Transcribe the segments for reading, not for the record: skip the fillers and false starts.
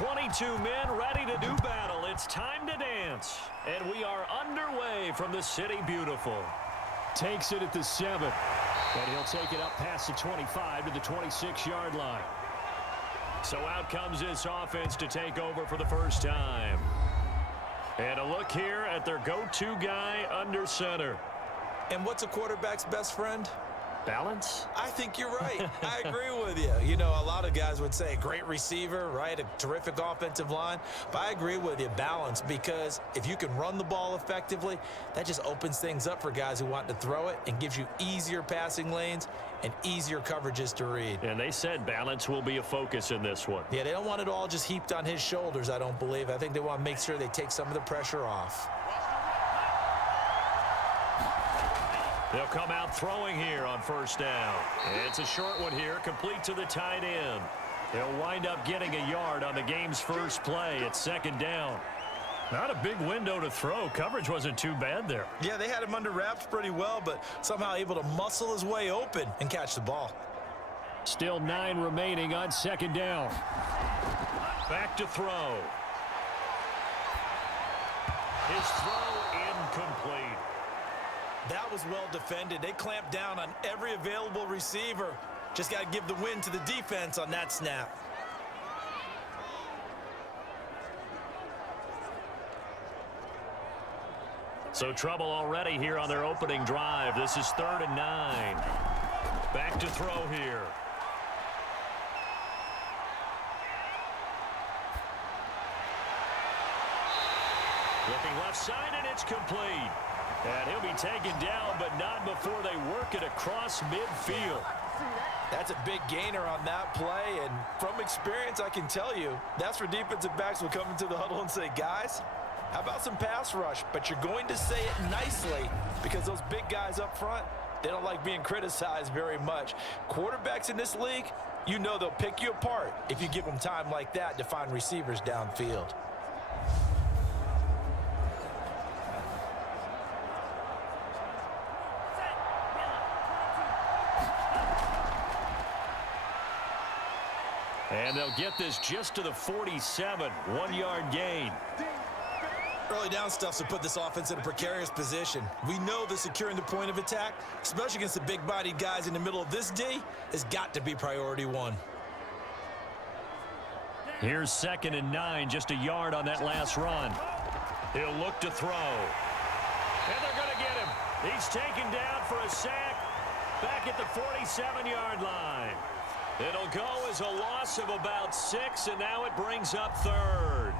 22 men ready to do battle. It's time to dance. And we are underway from the City Beautiful. Takes it at the 7. And he'll take it up past the 25 to the 26-yard line. So out comes this offense to take over for the first time. And a look here at their go-to guy under center. And what's a quarterback's best friend? Balance? I think you're right. I agree with you. You know, a lot of guys would say great receiver, right? A terrific offensive line. But I agree with you, balance, because if you can run the ball effectively, that just opens things up for guys who want to throw it and gives you easier passing lanes and easier coverages to read. And they said balance will be a focus in this one. Yeah, they don't want it all just heaped on his shoulders, I don't believe. I think they want to make sure they take some of the pressure off. They'll come out throwing here on first down. It's a short one here, complete to the tight end. They'll wind up getting a yard on the game's first play. It's second down. Not a big window to throw. Coverage wasn't too bad there. Yeah, they had him under wraps pretty well, but somehow able to muscle his way open and catch the ball. Still 9 remaining on second down. Back to throw. His throw incomplete. That was well defended. They clamped down on every available receiver. Just got to give the win to the defense on that snap. So trouble already here on their opening drive. This is 3rd and 9. Back to throw here. Looking left side, and it's complete. And he'll be taken down, but not before they work it across midfield. That's a big gainer on that play, and from experience, I can tell you, that's where defensive backs will come into the huddle and say, guys, how about some pass rush? But you're going to say it nicely because those big guys up front, they don't like being criticized very much. Quarterbacks in this league, you know they'll pick you apart if you give them time like that to find receivers downfield. And they'll get this just to the 47, 1-yard gain. Early down stuff to put this offense in a precarious position. We know that securing the point of attack, especially against the big-bodied guys in the middle of this D, has got to be priority one. Here's 2nd and 9, just a yard on that last run. He'll look to throw. And they're going to get him. He's taken down for a sack back at the 47-yard line. It'll go as a loss of about 6, and now it brings up 3rd.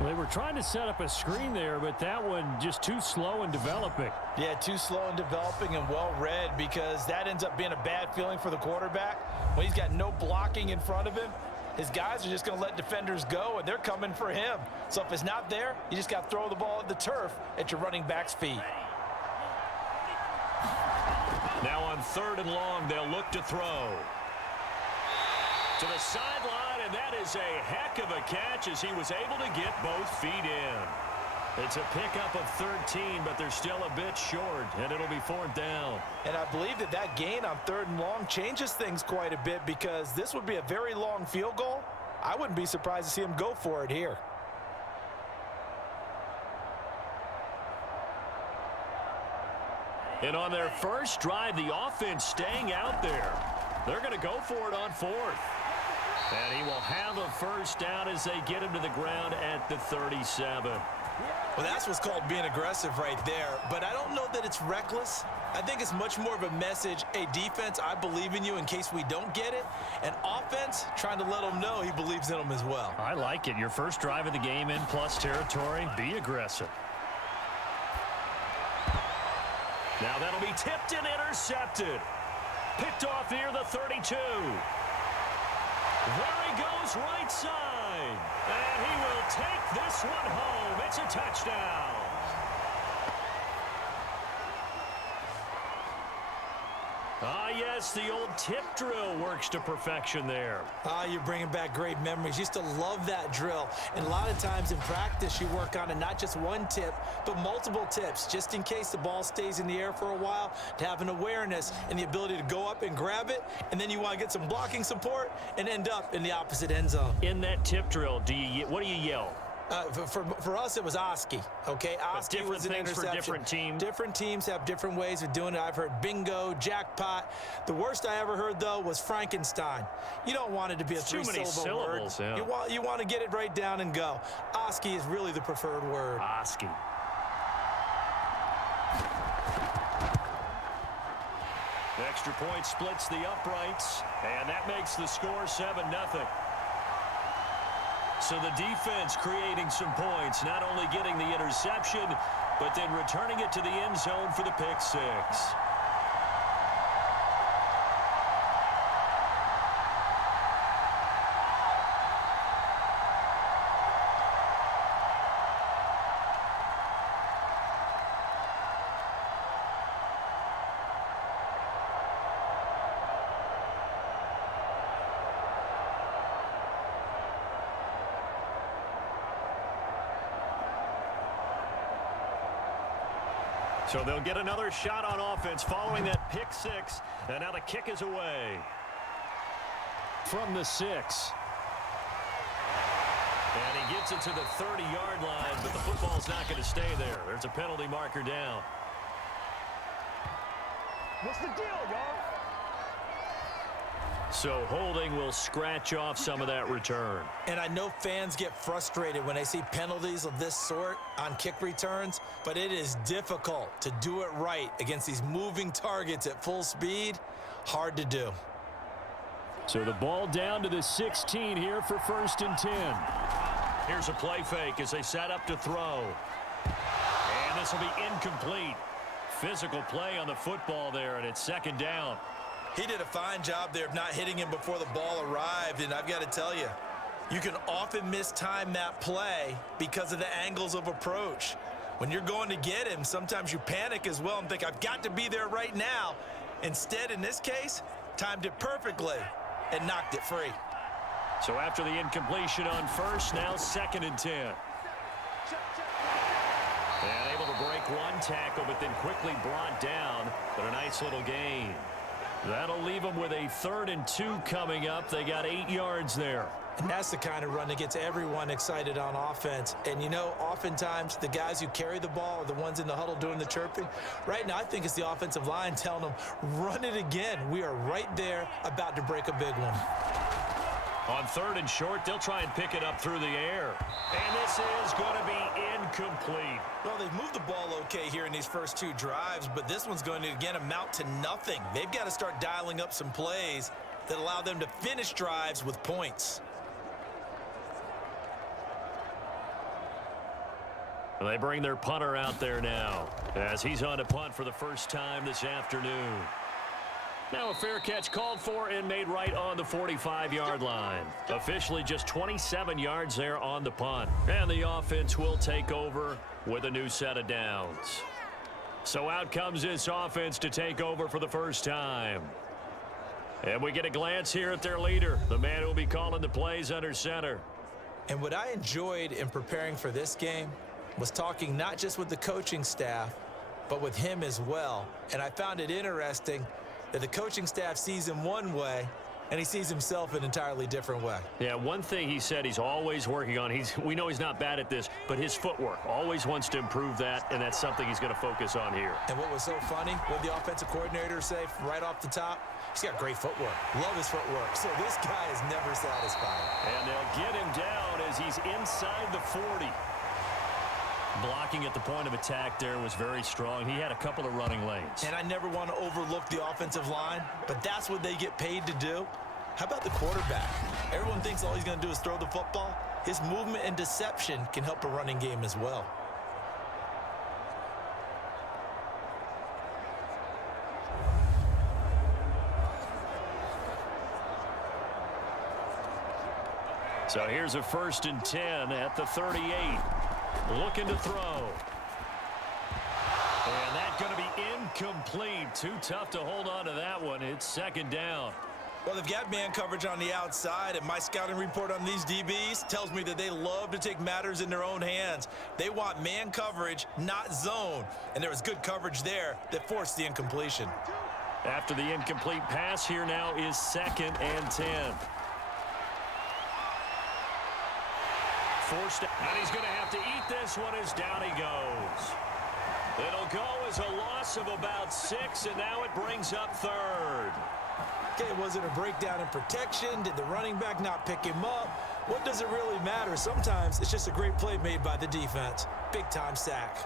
Well, they were trying to set up a screen there, but that one just too slow in developing. Yeah, too slow in developing and well read, because that ends up being a bad feeling for the quarterback. When he's got no blocking in front of him, his guys are just going to let defenders go, and they're coming for him. So if it's not there, you just got to throw the ball at the turf at your running back's feet. Now on 3rd and long, they'll look to throw. To the sideline, and that is a heck of a catch as he was able to get both feet in. It's a pickup of 13, but they're still a bit short, and it'll be 4th down. And I believe that gain on 3rd and long changes things quite a bit, because this would be a very long field goal. I wouldn't be surprised to see him go for it here. And on their first drive, the offense staying out there. They're going to go for it on 4th. And he will have a first down as they get him to the ground at the 37. Well, that's what's called being aggressive right there. But I don't know that it's reckless. I think it's much more of a message, hey, defense, I believe in you in case we don't get it. And offense, trying to let him know he believes in them as well. I like it. Your first drive of the game in plus territory, be aggressive. Now that'll be tipped and intercepted. Picked off near the 32. There he goes right side. And he will take this one home. It's a touchdown. Ah, yes, the old tip drill works to perfection there. Ah, you're bringing back great memories. Used to love that drill. And a lot of times in practice, you work on it, not just one tip, but multiple tips, just in case the ball stays in the air for a while, to have an awareness and the ability to go up and grab it, and then you want to get some blocking support and end up in the opposite end zone. In that tip drill, what do you yell? For us, it was Oski, okay? Oski was an interception. For different teams. Different teams have different ways of doing it. I've heard bingo, jackpot. The worst I ever heard, though, was Frankenstein. You don't want it to be a three-syllable word. Yeah. You want to get it right down and go. Oski is really the preferred word. Oski. The extra point splits the uprights, and that makes the score 7-0. So the defense creating some points, not only getting the interception, but then returning it to the end zone for the pick six. So they'll get another shot on offense following that pick six. And now the kick is away. From the 6. And he gets it to the 30-yard line, but the football's not going to stay there. There's a penalty marker down. What's the deal, y'all? So holding will scratch off some of that return. And I know fans get frustrated when they see penalties of this sort on kick returns, but it is difficult to do it right against these moving targets at full speed. Hard to do. So the ball down to the 16 here for 1st and 10. Here's a play fake as they set up to throw. And this will be incomplete. Physical play on the football there, and it's 2nd down. He did a fine job there of not hitting him before the ball arrived, and I've got to tell you, you can often mistime that play because of the angles of approach. When you're going to get him, sometimes you panic as well and think, I've got to be there right now. Instead, in this case, timed it perfectly and knocked it free. So after the incompletion on first, now 2nd and 10. And able to break one tackle, but then quickly brought down, but a nice little gain. That'll leave them with a 3rd and 2 coming up. They got 8 yards there. And that's the kind of run that gets everyone excited on offense. And, you know, oftentimes the guys who carry the ball are the ones in the huddle doing the chirping. Right now, I think it's the offensive line telling them, run it again. We are right there about to break a big one. On 3rd and short, they'll try and pick it up through the air. And this is going to be incomplete. Well, they've moved the ball okay here in these first 2 drives, but this one's going to, again, amount to nothing. They've got to start dialing up some plays that allow them to finish drives with points. They bring their punter out there now as he's on to punt for the first time this afternoon. Now a fair catch called for and made right on the 45-yard line. Officially just 27 yards there on the punt. And the offense will take over with a new set of downs. So out comes this offense to take over for the first time. And we get a glance here at their leader, the man who will be calling the plays under center. And what I enjoyed in preparing for this game was talking not just with the coaching staff, but with him as well. And I found it interesting that the coaching staff sees him one way, and he sees himself an entirely different way. Yeah, one thing he said he's always working on, we know he's not bad at this, but his footwork, always wants to improve that, and that's something he's going to focus on here. And what was so funny, what the offensive coordinator say right off the top, he's got great footwork. Love his footwork. So this guy is never satisfied. And they'll get him down as he's inside the 40. Blocking at the point of attack there was very strong. He had a couple of running lanes. And I never want to overlook the offensive line, but that's what they get paid to do. How about the quarterback? Everyone thinks all he's going to do is throw the football. His movement and deception can help a running game as well. So here's a 1st and 10 at the 38. Looking to throw. And that going to be incomplete. Too tough to hold on to that one. It's second down. Well, they've got man coverage on the outside, and my scouting report on these DBs tells me that they love to take matters in their own hands. They want man coverage, not zone, and there was good coverage there that forced the incompletion. After the incomplete pass, here now is 2nd and 10. Forced, and he's going to have to eat this one as down he goes. It'll go as a loss of about 6, and now it brings up 3rd. Okay, was it a breakdown in protection? Did the running back not pick him up? What does it really matter? Sometimes it's just a great play made by the defense. Big-time sack.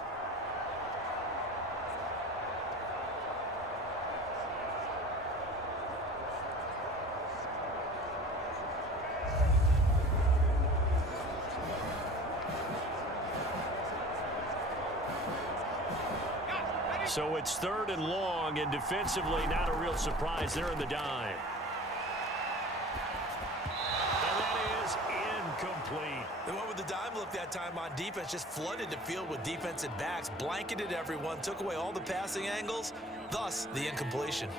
So it's 3rd and long, and defensively not a real surprise. They're in the dime. And that is incomplete. They went with the dime look that time on defense, just flooded the field with defensive backs, blanketed everyone, took away all the passing angles, thus the incompletion.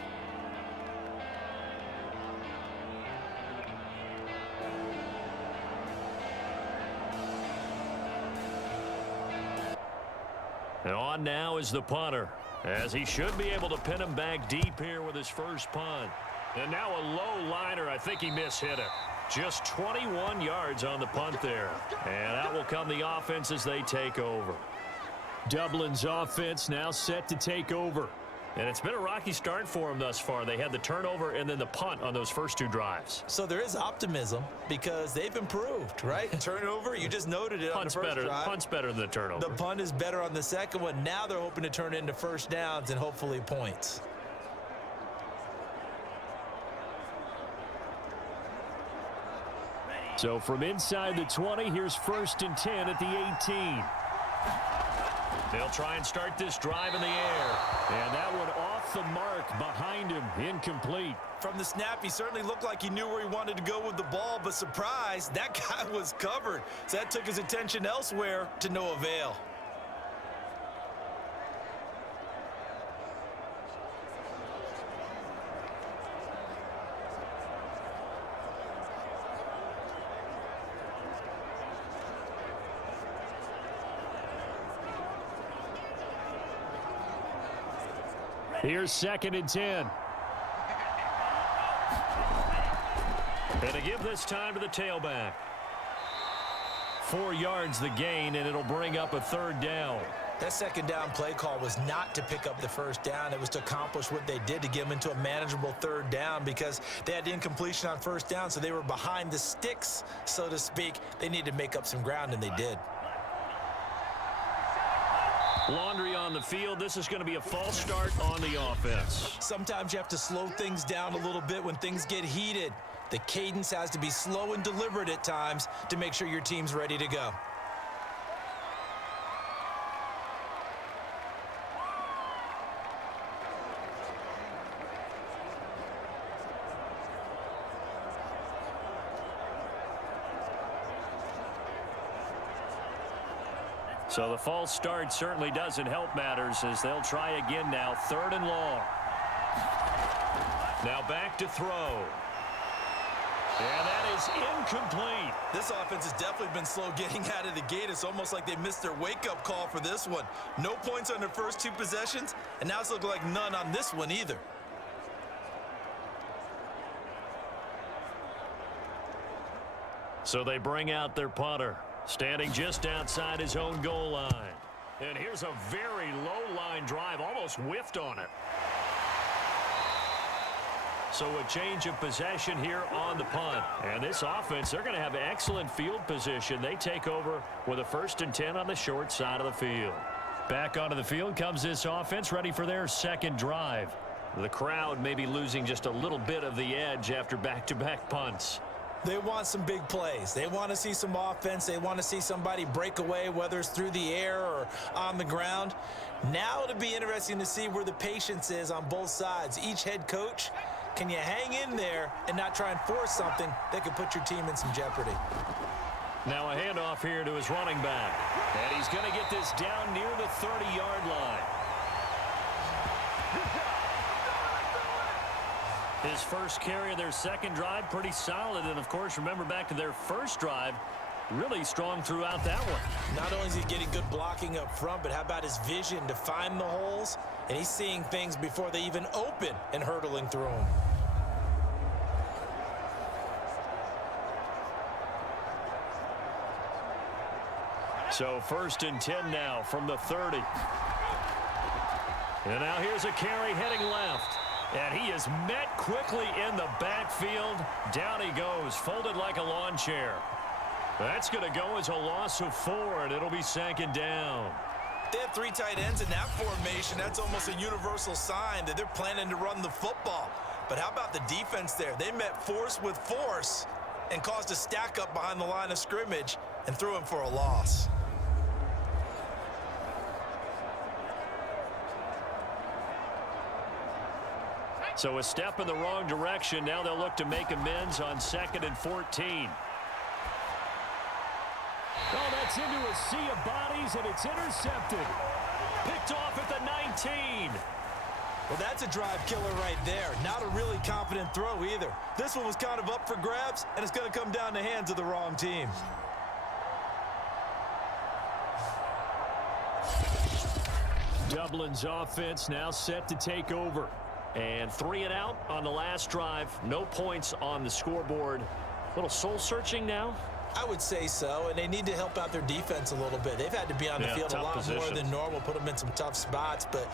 And on now is the punter, as he should be able to pin him back deep here with his first punt. And now a low liner. I think he mishit it. Just 21 yards on the punt there. And out will come the offense as they take over. Dublin's offense now set to take over. And it's been a rocky start for them thus far. They had the turnover and then the punt on those first 2 drives. So there is optimism because they've improved, right? Turnover, you just noted it on the first drive. Punt's better than the turnover. The punt is better on the second one. Now they're hoping to turn it into first downs and hopefully points. So from inside the 20, here's 1st and 10 at the 18. They'll try and start this drive in the air. And that one off the mark behind him, incomplete. From the snap, he certainly looked like he knew where he wanted to go with the ball, but surprise, that guy was covered. So that took his attention elsewhere to no avail. Here's 2nd and 10. And to give this time to the tailback. 4 yards the gain, and it'll bring up a 3rd down. That second down play call was not to pick up the first down. It was to accomplish what they did to get them into a manageable 3rd down because they had incompletion on first down, so they were behind the sticks, so to speak. They needed to make up some ground, and they did. Laundry on the field. This is going to be a false start on the offense. Sometimes you have to slow things down a little bit when things get heated. The cadence has to be slow and deliberate at times to make sure your team's ready to go. So the false start certainly doesn't help matters as they'll try again now. 3rd and long. Now back to throw. And that is incomplete. This offense has definitely been slow getting out of the gate. It's almost like they missed their wake-up call for this one. No points on their first 2 possessions, and now it's looking like none on this one either. So they bring out their punter, standing just outside his own goal line. And here's a very low line drive, almost whiffed on it. So a change of possession here on the punt. And this offense, they're going to have excellent field position. They take over with a 1st and 10 on the short side of the field. Back onto the field comes this offense, ready for their 2nd drive. The crowd may be losing just a little bit of the edge after back-to-back punts. They want some big plays. They want to see some offense. They want to see somebody break away, whether it's through the air or on the ground. Now it'll be interesting to see where the patience is on both sides. Each head coach, can you hang in there and not try and force something that could put your team in some jeopardy? Now a handoff here to his running back. And he's going to get this down near the 30-yard line. His first carry of their second drive, pretty solid. And, of course, remember back to their first drive, really strong throughout that one. Not only is he getting good blocking up front, but how about his vision to find the holes? And he's seeing things before they even open and hurdling through them. So 1st and 10 now from the 30. And now here's a carry heading left. And he is met quickly in the backfield. Down he goes, folded like a lawn chair. That's going to go as a loss of 4, and it'll be 2nd down. They have 3 tight ends in that formation. That's almost a universal sign that they're planning to run the football. But how about the defense there? They met force with force and caused a stack up behind the line of scrimmage and threw him for a loss. So a step in the wrong direction. Now they'll look to make amends on 2nd and 14. Oh, that's into a sea of bodies, and it's intercepted. Picked off at the 19. Well, that's a drive killer right there. Not a really confident throw either. This one was kind of up for grabs, and it's going to come down the hands of the wrong team. Dublin's offense now set to take over. And 3 and out on the last drive. No points on the scoreboard. A little soul-searching now. I would say so, and they need to help out their defense a little bit. They've had to be on the field a lot more than normal, put them in some tough spots. But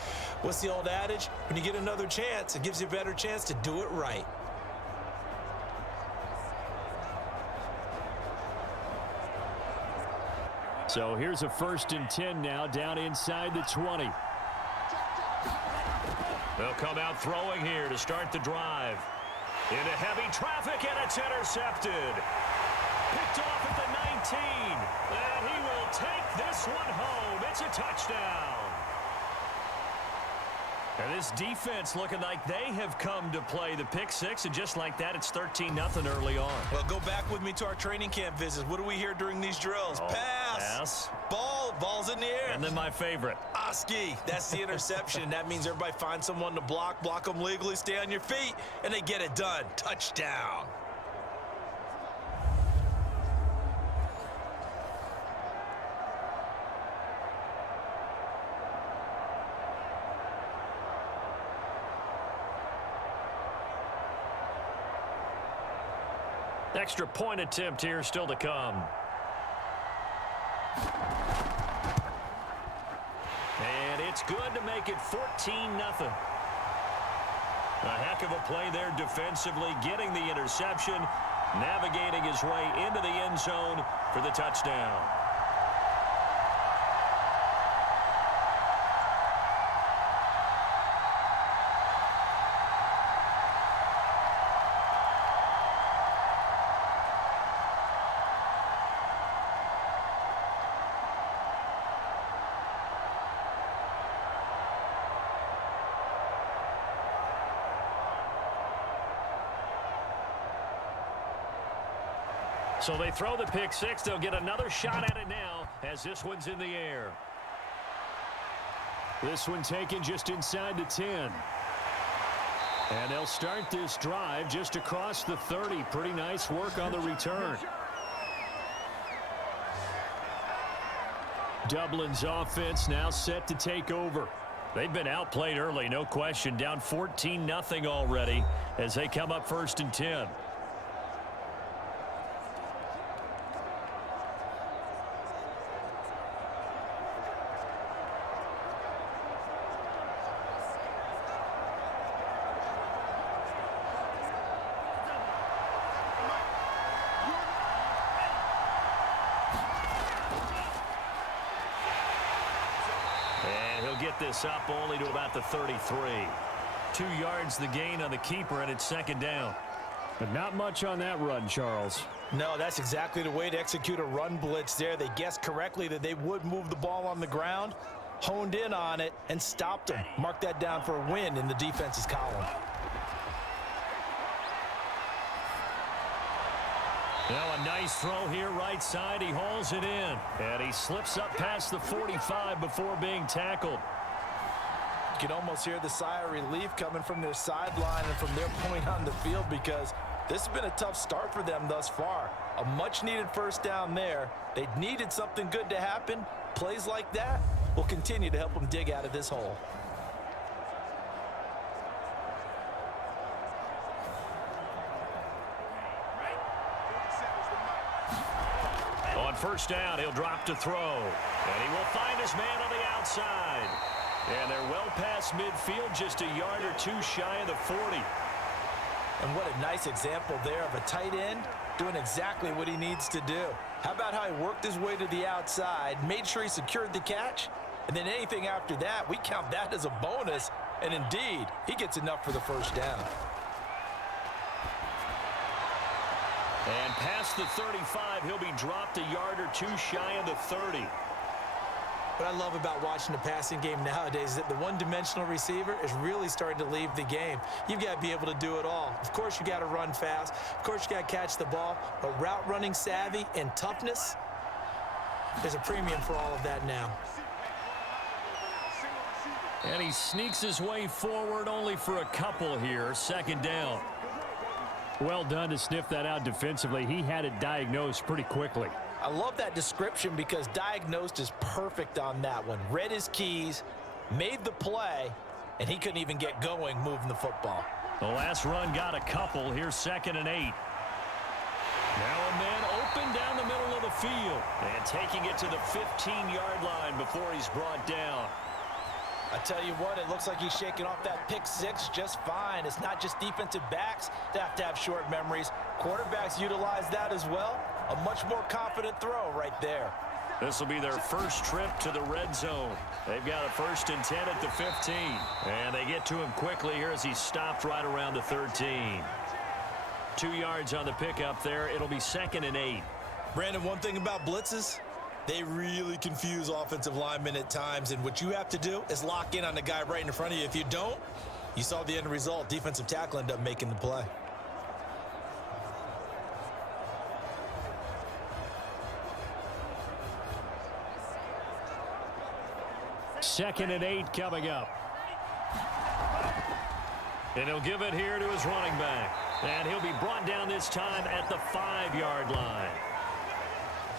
what's the old adage? When you get another chance, it gives you a better chance to do it right. So here's a 1st and 10 now, down inside the 20. They'll come out throwing here to start the drive. Into heavy traffic, and it's intercepted. Picked off at the 19. And he will take this one home. It's a touchdown. And this defense looking like they have come to play the pick 6, and just like that, it's 13-0 early on. Well, go back with me to our training camp visits. What do we hear during these drills? Pass. Ball's in the air. And then my favorite. Oski. That's the interception. That means everybody finds someone to block them legally, stay on your feet, and they get it done. Touchdown. Extra point attempt here still to come. And it's good to make it 14-0. A heck of a play there defensively, getting the interception, navigating his way into the end zone for the touchdown. So they throw the pick 6. They'll get another shot at it now as this one's in the air. This one taken just inside the 10. And they'll start this drive just across the 30. Pretty nice work on the return. Dublin's offense now set to take over. They've been outplayed early, no question. Down 14-0 already as they come up 1st and 10. Get this up only to about the 33. 2 yards the gain on the keeper, and it's 2nd down. But not much on that run, Charles. No, that's exactly the way to execute a run blitz there. They guessed correctly that they would move the ball on the ground, honed in on it, and stopped them. Mark that down for a win in the defense's column. Now a nice throw here right side. He hauls it in. And he slips up past the 45 before being tackled. You can almost hear the sigh of relief coming from their sideline and from their point on the field, because this has been a tough start for them thus far. A much-needed first down there. They needed something good to happen. Plays like that will continue to help them dig out of this hole. On first down, he'll drop to throw. And he will find his man on the outside. And they're well past midfield, just a yard or two shy of the 40. And what a nice example there of a tight end doing exactly what he needs to do. How about how he worked his way to the outside, made sure he secured the catch, and then anything after that, we count that as a bonus. And indeed, he gets enough for the first down. And past the 35, he'll be dropped a yard or two shy of the 30. What I love about watching the passing game nowadays is that the one-dimensional receiver is really starting to leave the game. You've got to be able to do it all. Of course, you got to run fast. Of course, you got to catch the ball. But route running savvy and toughness, there's a premium for all of that now. And he sneaks his way forward only for a couple here. Second down. Well done to sniff that out defensively. He had it diagnosed pretty quickly. I love that description because diagnosed is perfect on that one. Read his keys, made the play, and he couldn't even get going moving the football. The last run got a couple. Here's 2nd and 8. Now a man open down the middle of the field. And taking it to the 15-yard line before he's brought down. I tell you what, it looks like he's shaking off that pick six just fine. It's not just defensive backs that have short memories. Quarterbacks utilize that as well. A much more confident throw right there. This will be their first trip to the red zone. They've got a 1st and 10 at the 15. And they get to him quickly here as he stopped right around the 13. 2 yards on the pickup there. It'll be 2nd and 8. Brandon, one thing about blitzes, they really confuse offensive linemen at times, and what you have to do is lock in on the guy right in front of you. If you don't, you saw the end result. Defensive tackle ended up making the play. Second and 8 coming up. And he'll give it here to his running back. And he'll be brought down this time at the 5-yard line.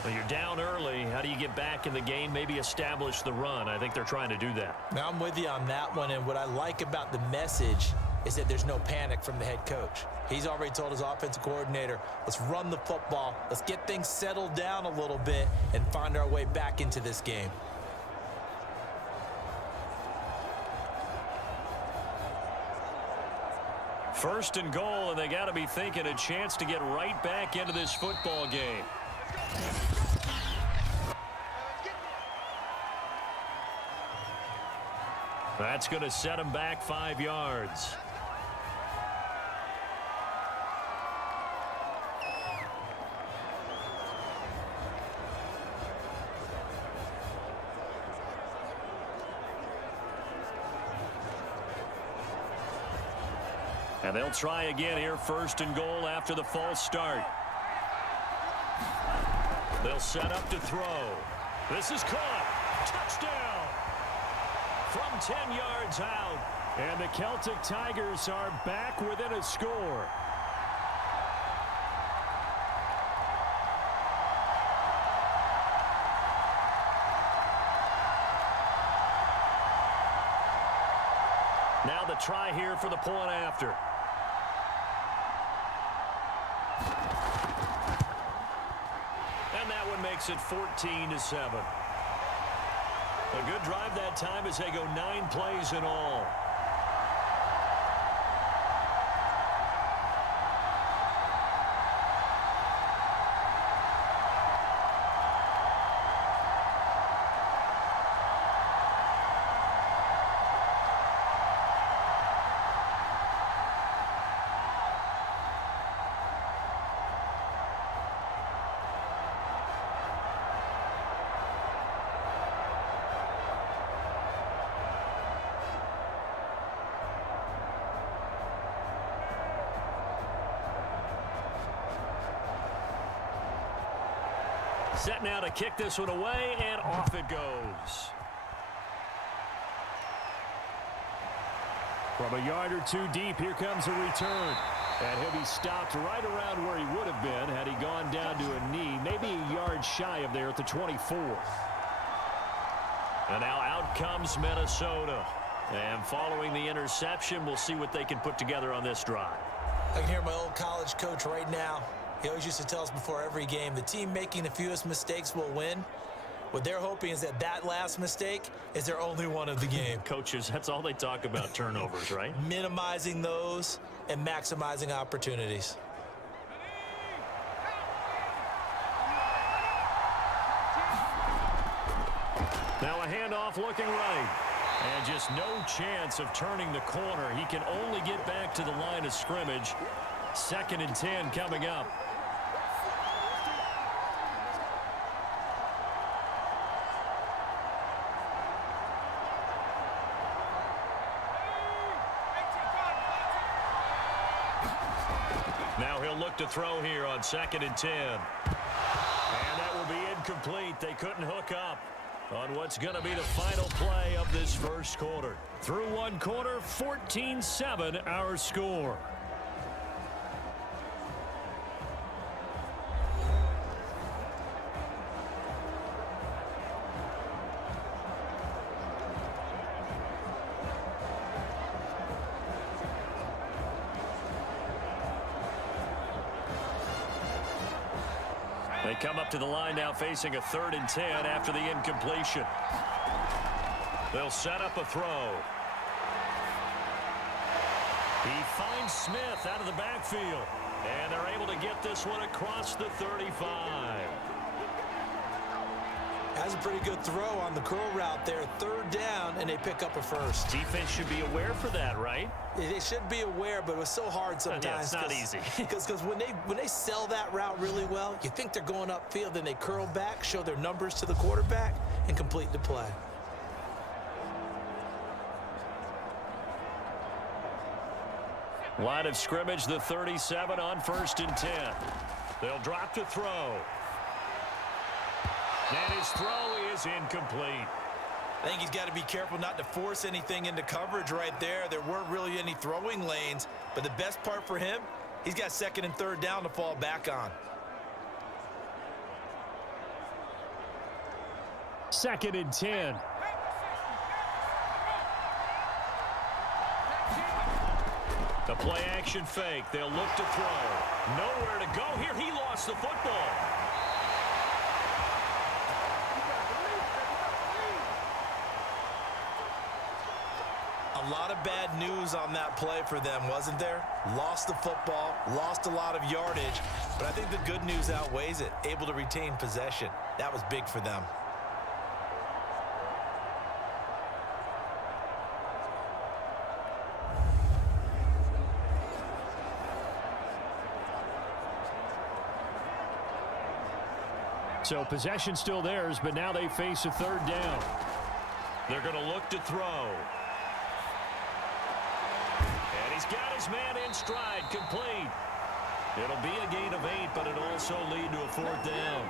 Well, you're down early. How do you get back in the game? Maybe establish the run. I think they're trying to do that. Now, I'm with you on that one, and what I like about the message is that there's no panic from the head coach. He's already told his offensive coordinator, let's run the football, let's get things settled down a little bit and find our way back into this game. First and goal, and they got to be thinking a chance to get right back into this football game. That's going to set him back 5 yards. And they'll try again here, 1st and goal after the false start. They'll set up to throw. This is caught. Touchdown. From 10 yards out. And the Celtic Tigers are back within a score. Now the try here for the point after. And that one makes it 14-7. A good drive that time as they go 9 plays in all. Set now to kick this one away, and off it goes. From a yard or two deep, here comes a return. And he'll be stopped right around where he would have been had he gone down to a knee, maybe a yard shy of there at the 24. And now out comes Minnesota. And following the interception, we'll see what they can put together on this drive. I can hear my old college coach right now. He always used to tell us before every game, the team making the fewest mistakes will win. What they're hoping is that that last mistake is their only one of the game. Coaches, that's all they talk about, turnovers, right? Minimizing those and maximizing opportunities. Now a handoff looking right. And just no chance of turning the corner. He can only get back to the line of scrimmage. 2nd and 10 coming up. Now he'll look to throw here on 2nd and 10. And that will be incomplete. They couldn't hook up on what's going to be the final play of this first quarter. Through one quarter, 14-7 our score. They come up to the line now facing a 3rd and 10 after the incompletion. They'll set up a throw. He finds Smith out of the backfield. And they're able to get this one across the 35. That's a pretty good throw on the curl route there. 3rd down, and they pick up a first. Defense should be aware for that, right? They should be aware, but it was so hard sometimes. Yeah, it's not easy. Because when they sell that route really well, you think they're going upfield, then they curl back, show their numbers to the quarterback, and complete the play. Line of scrimmage, the 37 on 1st and 10. They'll drop to throw. And his throw is incomplete. I think he's got to be careful not to force anything into coverage right there. There weren't really any throwing lanes, but the best part for him, he's got 2nd and 3rd down to fall back on. 2nd and 10. The play action fake. They'll look to throw. Nowhere to go here. He lost the football. A lot of bad news on that play for them, wasn't there? Lost the football, lost a lot of yardage, but I think the good news outweighs it. Able to retain possession. That was big for them. So possession still theirs, but now they face a 3rd down. They're going to look to throw. And he's got his man in stride, complete. It'll be a gain of 8, but it'll also lead to a 4th down.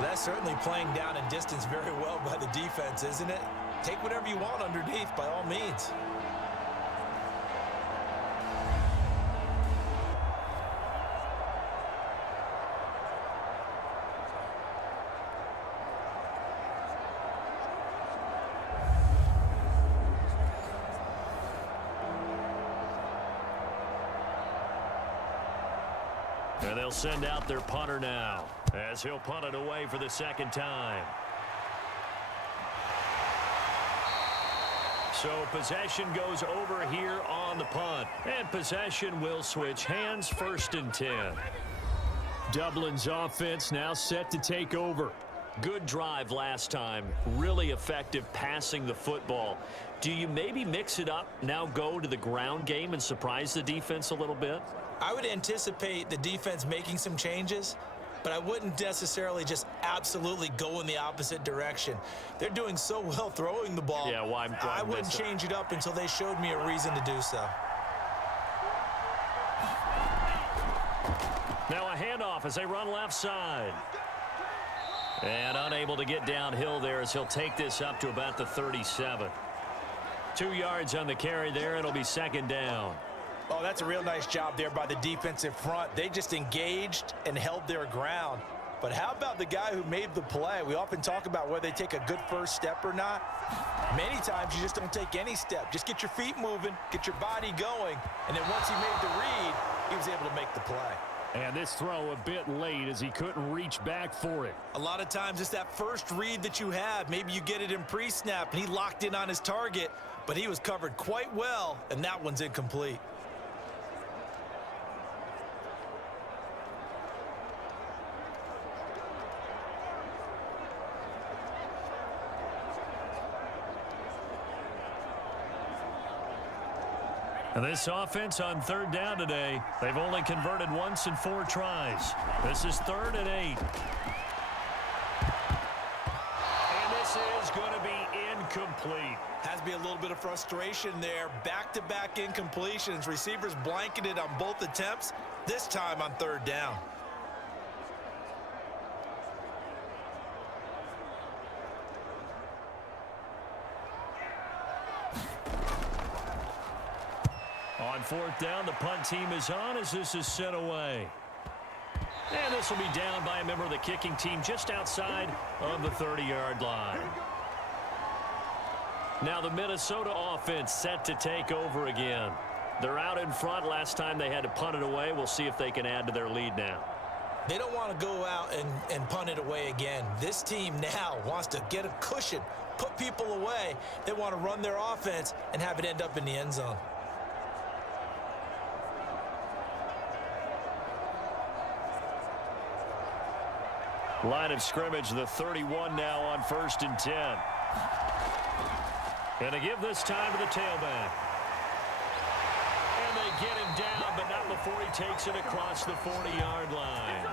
That's certainly playing down in distance very well by the defense, isn't it? Take whatever you want underneath, by all means. And they'll send out their punter now, as he'll punt it away for the 2nd time. So possession goes over here on the punt. And possession will switch hands, 1st and 10. Dublin's offense now set to take over. Good drive last time. Really effective passing the football. Do you maybe mix it up, now go to the ground game and surprise the defense a little bit? I would anticipate the defense making some changes, but I wouldn't necessarily just absolutely go in the opposite direction. They're doing so well throwing the ball. Yeah, why I wouldn't change it up until they showed me a reason to do so. Now a handoff as they run left side. And unable to get downhill there as he'll take this up to about the 37. 2 yards on the carry there. It'll be second down. Oh, that's a real nice job there by the defensive front. They just engaged and held their ground. But how about the guy who made the play? We often talk about whether they take a good first step or not. Many times you just don't take any step. Just get your feet moving, get your body going, and then once he made the read, he was able to make the play. And this throw a bit late as he couldn't reach back for it. A lot of times it's that first read that you have. Maybe you get it in pre-snap, and he locked in on his target, but he was covered quite well, and that one's incomplete. And this offense on third down today, they've only converted once in 4 tries. This is 3rd and 8. And this is going to be incomplete. Has to be a little bit of frustration there. Back-to-back incompletions. Receivers blanketed on both attempts, this time on 3rd down. On 4th down, the punt team is on as this is sent away. And this will be down by a member of the kicking team just outside of the 30-yard line. Now the Minnesota offense set to take over again. They're out in front. Last time they had to punt it away. We'll see if they can add to their lead now. They don't want to go out and punt it away again. This team now wants to get a cushion, put people away. They want to run their offense and have it end up in the end zone. Line of scrimmage, the 31 now on 1st and 10. And to give this time to the tailback. And they get him down, but not before he takes it across the 40-yard line.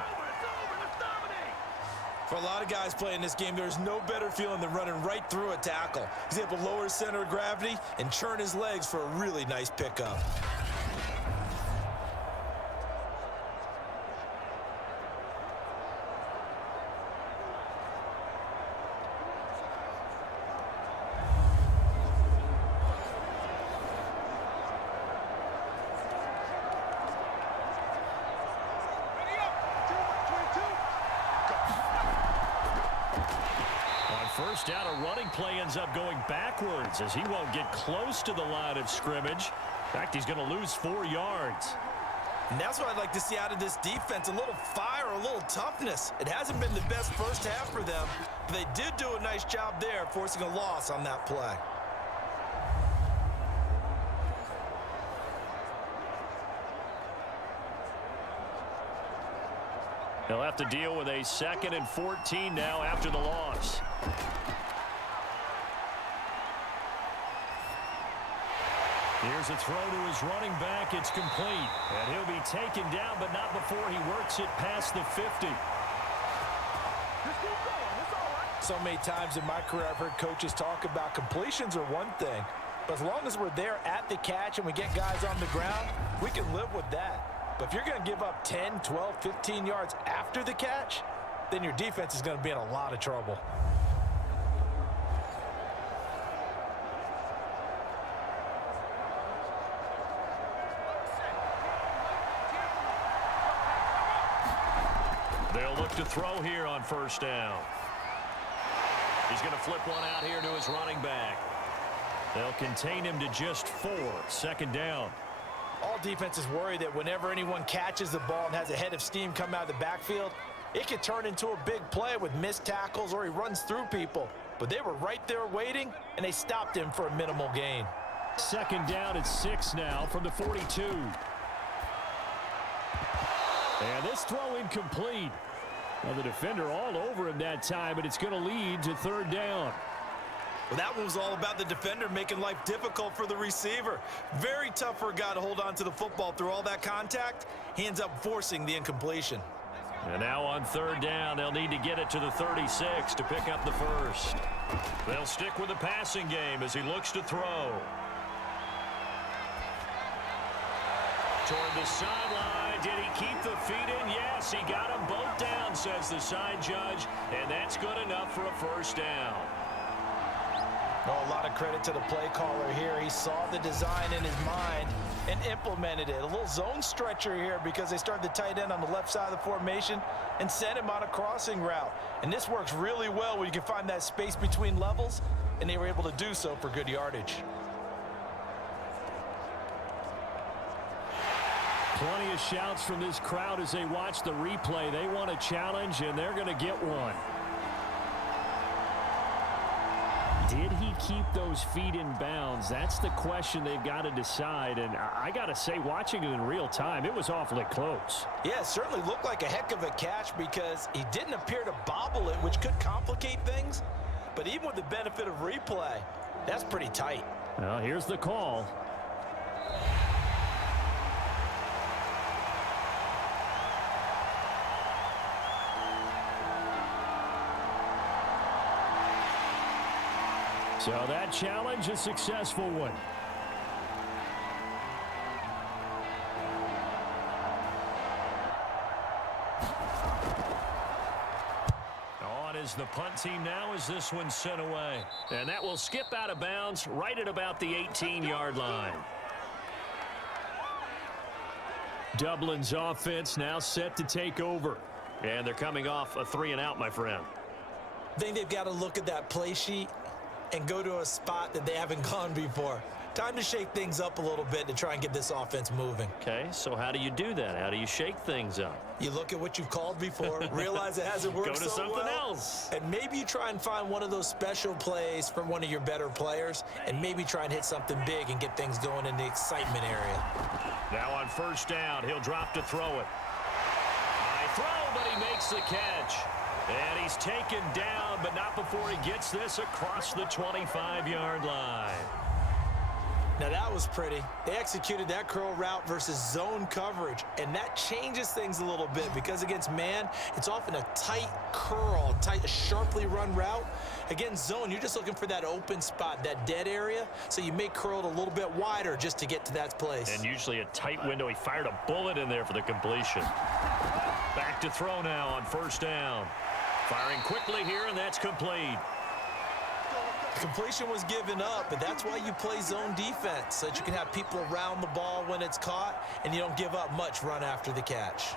For a lot of guys playing this game, there's no better feeling than running right through a tackle. He's able to lower his center of gravity and churn his legs for a really nice pickup. First down, a running play ends up going backwards as he won't get close to the line of scrimmage. In fact, he's going to lose 4 yards. And that's what I'd like to see out of this defense, a little fire, a little toughness. It hasn't been the best first half for them, but they did do a nice job there, forcing a loss on that play. They'll have to deal with a 2nd and 14 now after the loss. Here's a throw to his running back. It's complete. And he'll be taken down, but not before he works it past the 50. So many times in my career, I've heard coaches talk about completions are one thing, but as long as we're there at the catch and we get guys on the ground, we can live with that. But if you're going to give up 10, 12, 15 yards after the catch, then your defense is going to be in a lot of trouble. They'll look to throw here on 1st down. He's going to flip one out here to his running back. They'll contain him to just 4. 2nd down. All defenses worry that whenever anyone catches the ball and has a head of steam come out of the backfield, it could turn into a big play with missed tackles or he runs through people. But they were right there waiting, and they stopped him for a minimal gain. 2nd down at 6 now from the 42. And this throw incomplete. Well, the defender all over him that time, but it's going to lead to 3rd down. Well, that one was all about the defender making life difficult for the receiver. Very tough for a guy to hold on to the football through all that contact. He ends up forcing the incompletion. And now on 3rd down, they'll need to get it to the 36 to pick up the first. They'll stick with the passing game as he looks to throw. Toward the sideline, did he keep the feet in? Yes, he got them both down, says the side judge, and that's good enough for a 1st down. Oh, a lot of credit to the play caller here. He saw the design in his mind and implemented it. A little zone stretcher here because they started the tight end on the left side of the formation and sent him on a crossing route. And this works really well when you can find that space between levels, and they were able to do so for good yardage. Plenty of shouts from this crowd as they watch the replay. They want a challenge, and they're going to get one. Did he keep those feet in bounds? That's the question they've got to decide. And I got to say, watching it in real time, it was awfully close. Yeah, it certainly looked like a heck of a catch because he didn't appear to bobble it, which could complicate things. But even with the benefit of replay, that's pretty tight. Well, here's the call. So that challenge, a successful one. On is the punt team now as this one's sent away. And that will skip out of bounds right at about the 18-yard line. Dublin's offense now set to take over. And they're coming off a 3-and-out, my friend. I think they've got to look at that play sheet and go to a spot that they haven't gone before. Time to shake things up a little bit to try and get this offense moving. Okay, so how do you do that? How do you shake things up? You look at what you've called before, realize it hasn't worked Go to so something well, else. and maybe you try and find one of those special plays from one of your better players, and maybe try and hit something big and get things going in the excitement area. Now on first down, he'll drop to throw it. High throw, but he makes the catch. And he's taken down, but not before he gets this across the 25-yard line. Now that was pretty. They executed that curl route versus zone coverage, and that changes things a little bit because against man, it's often a tight curl, sharply run route. Against zone, you're just looking for that open spot, that dead area, so you may curl it a little bit wider just to get to that place. And usually a tight window. He fired a bullet in there for the completion. Back to throw now on first down. Firing quickly here, and that's complete. Completion was given up, but that's why you play zone defense, so that you can have people around the ball when it's caught, and you don't give up much run after the catch.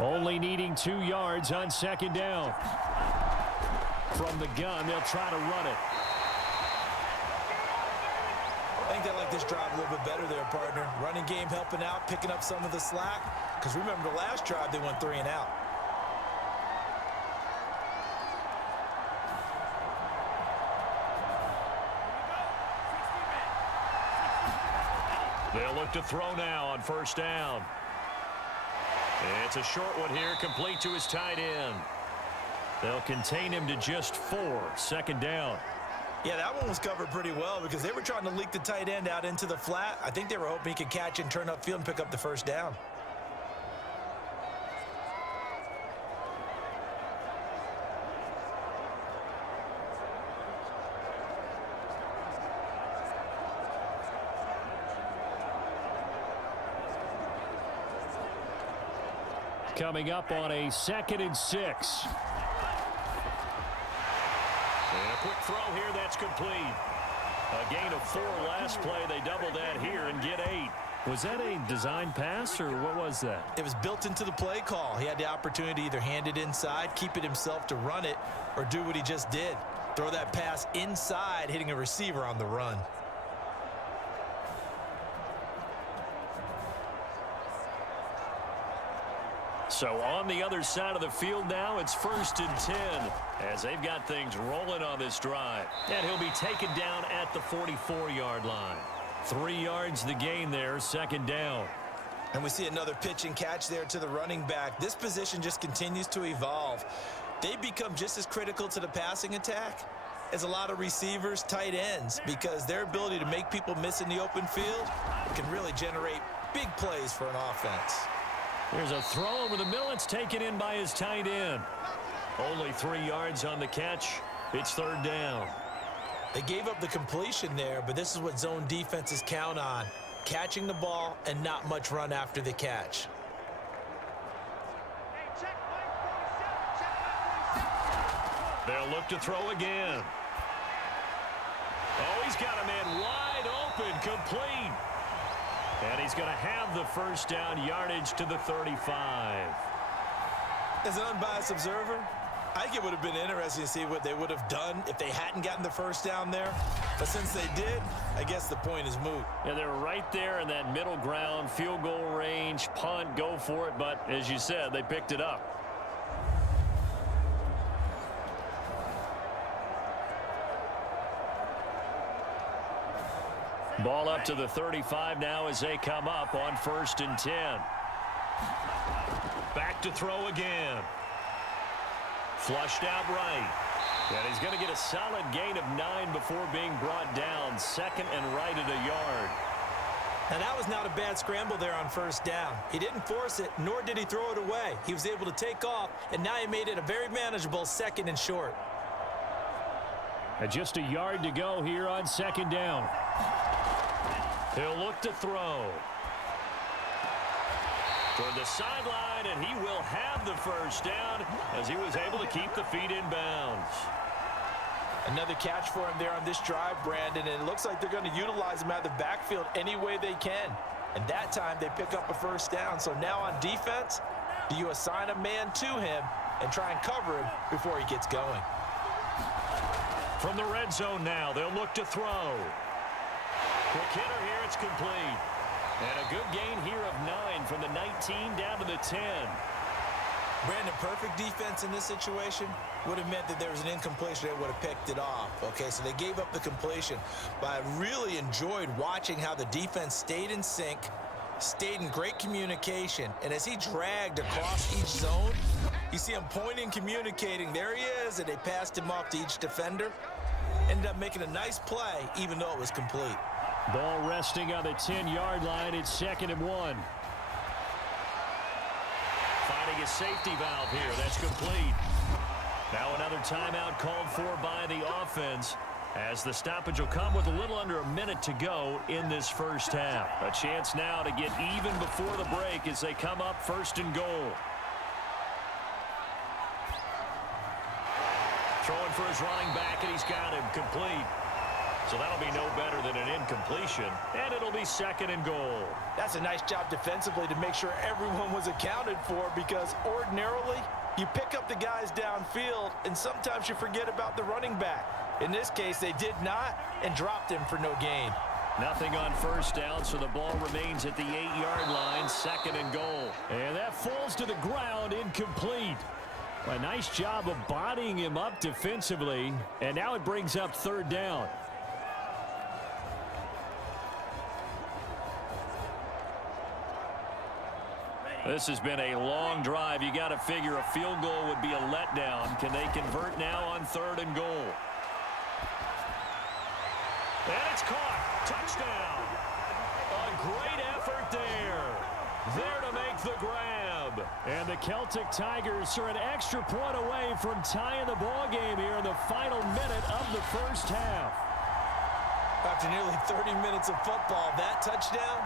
Only needing 2 yards on second down. From the gun, they'll try to run it. I think they like this drive a little bit better there, partner. Running game helping out, picking up some of the slack. Because remember the last drive, they went 3-and-out. They'll look to throw now on first down. It's a short one here, complete to his tight end. They'll contain him to just 4, second down. Yeah, that one was covered pretty well because they were trying to leak the tight end out into the flat. I think they were hoping he could catch and turn upfield and pick up the first down. Coming up on a 2nd and 6. And a quick throw here, that's complete. A gain of 4 last play. They double that here and get 8. Was that a design pass, or what was that? It was built into the play call. He had the opportunity to either hand it inside, keep it himself to run it, or do what he just did. Throw that pass inside, hitting a receiver on the run. So on the other side of the field now, it's 1st and 10 as they've got things rolling on this drive. And he'll be taken down at the 44-yard line. 3 yards the gain there, second down. And we see another pitch and catch there to the running back. This position just continues to evolve. They become just as critical to the passing attack as a lot of receivers, tight ends, because their ability to make people miss in the open field can really generate big plays for an offense. There's a throw over the middle. It's taken in by his tight end. Only 3 yards on the catch. It's third down. They gave up the completion there, but this is what zone defenses count on. Catching the ball and not much run after the catch. They'll look to throw again. Oh, he's got a man wide open, complete. And he's going to have the first down, yardage to the 35. As an unbiased observer, I think it would have been interesting to see what they would have done if they hadn't gotten the first down there. But since they did, I guess the point is moot. Yeah, they were right there in that middle ground, field goal range, punt, go for it. But as you said, they picked it up. Ball up to the 35 now as they come up on 1st and 10. Back to throw again. Flushed out right. And he's going to get a solid gain of 9 before being brought down. 2nd and right at a yard. Now, that was not a bad scramble there on 1st down. He didn't force it, nor did he throw it away. He was able to take off, and now he made it a very manageable 2nd and short. And just a yard to go here on 2nd down. He'll look to throw. Toward the sideline, and he will have the first down as he was able to keep the feet in bounds. Another catch for him there on this drive, Brandon, and it looks like they're going to utilize him out of the backfield any way they can. And that time they pick up a first down. So now on defense, do you assign a man to him and try and cover him before he gets going? From the red zone now, they'll look to throw. Quick hitter here, it's complete. And a good gain here of 9 from the 19 down to the 10. Brandon, perfect defense in this situation would have meant that there was an incompletion. They would have picked it off. Okay, so they gave up the completion. But I really enjoyed watching how the defense stayed in sync, stayed in great communication. And as he dragged across each zone, you see him pointing, communicating. There he is, and they passed him off to each defender. Ended up making a nice play, even though it was complete. Ball resting on the 10-yard line. It's 2nd and 1. Finding a safety valve here. That's complete. Now another timeout called for by the offense as the stoppage will come with a little under a minute to go in this first half. A chance now to get even before the break as they come up 1st and goal. Throwing for his running back, and he's got him complete. So that'll be no better than an incompletion, and it'll be 2nd and goal. That's a nice job defensively to make sure everyone was accounted for, because ordinarily you pick up the guys downfield and sometimes you forget about the running back. In this case, they did not and dropped him for no gain. Nothing on 1st down, so the ball remains at the 8-yard line, 2nd and goal. And that falls to the ground, incomplete. A nice job of bodying him up defensively, and now it brings up 3rd down. This has been a long drive. You got to figure a field goal would be a letdown. Can they convert now on 3rd and goal? And it's caught. Touchdown. A great effort there. There to make the grab. And the Celtic Tigers are an extra point away from tying the ball game here in the final minute of the first half. After nearly 30 minutes of football, that touchdown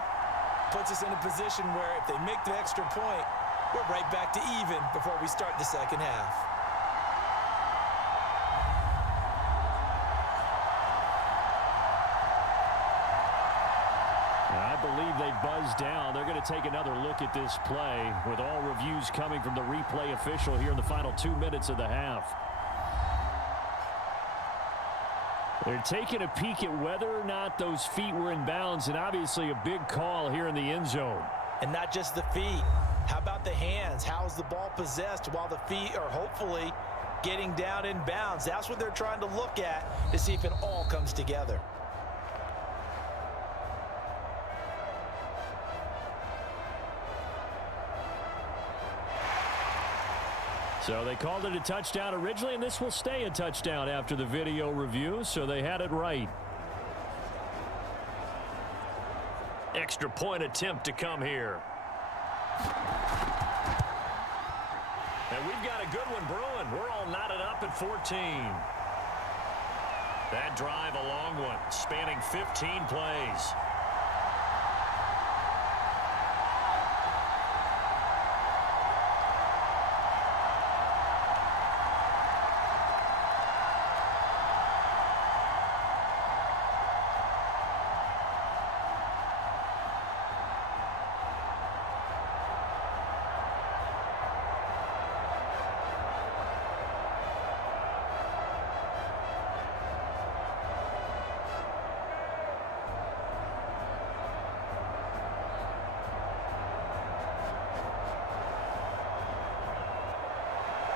puts us in a position where if they make the extra point, we're right back to even before we start the second half. I believe they buzzed down. They're going to take another look at this play with all reviews coming from the replay official here in the final 2 minutes of the half. They're taking a peek at whether or not those feet were in bounds, and obviously a big call here in the end zone. And not just the feet. How about the hands? How is the ball possessed while the feet are hopefully getting down in bounds? That's what they're trying to look at to see if it all comes together. So they called it a touchdown originally, and this will stay a touchdown after the video review, so they had it right. Extra point attempt to come here. And And we've got a good one brewing. We're all knotted up at 14. That drive, a long one, spanning 15 plays.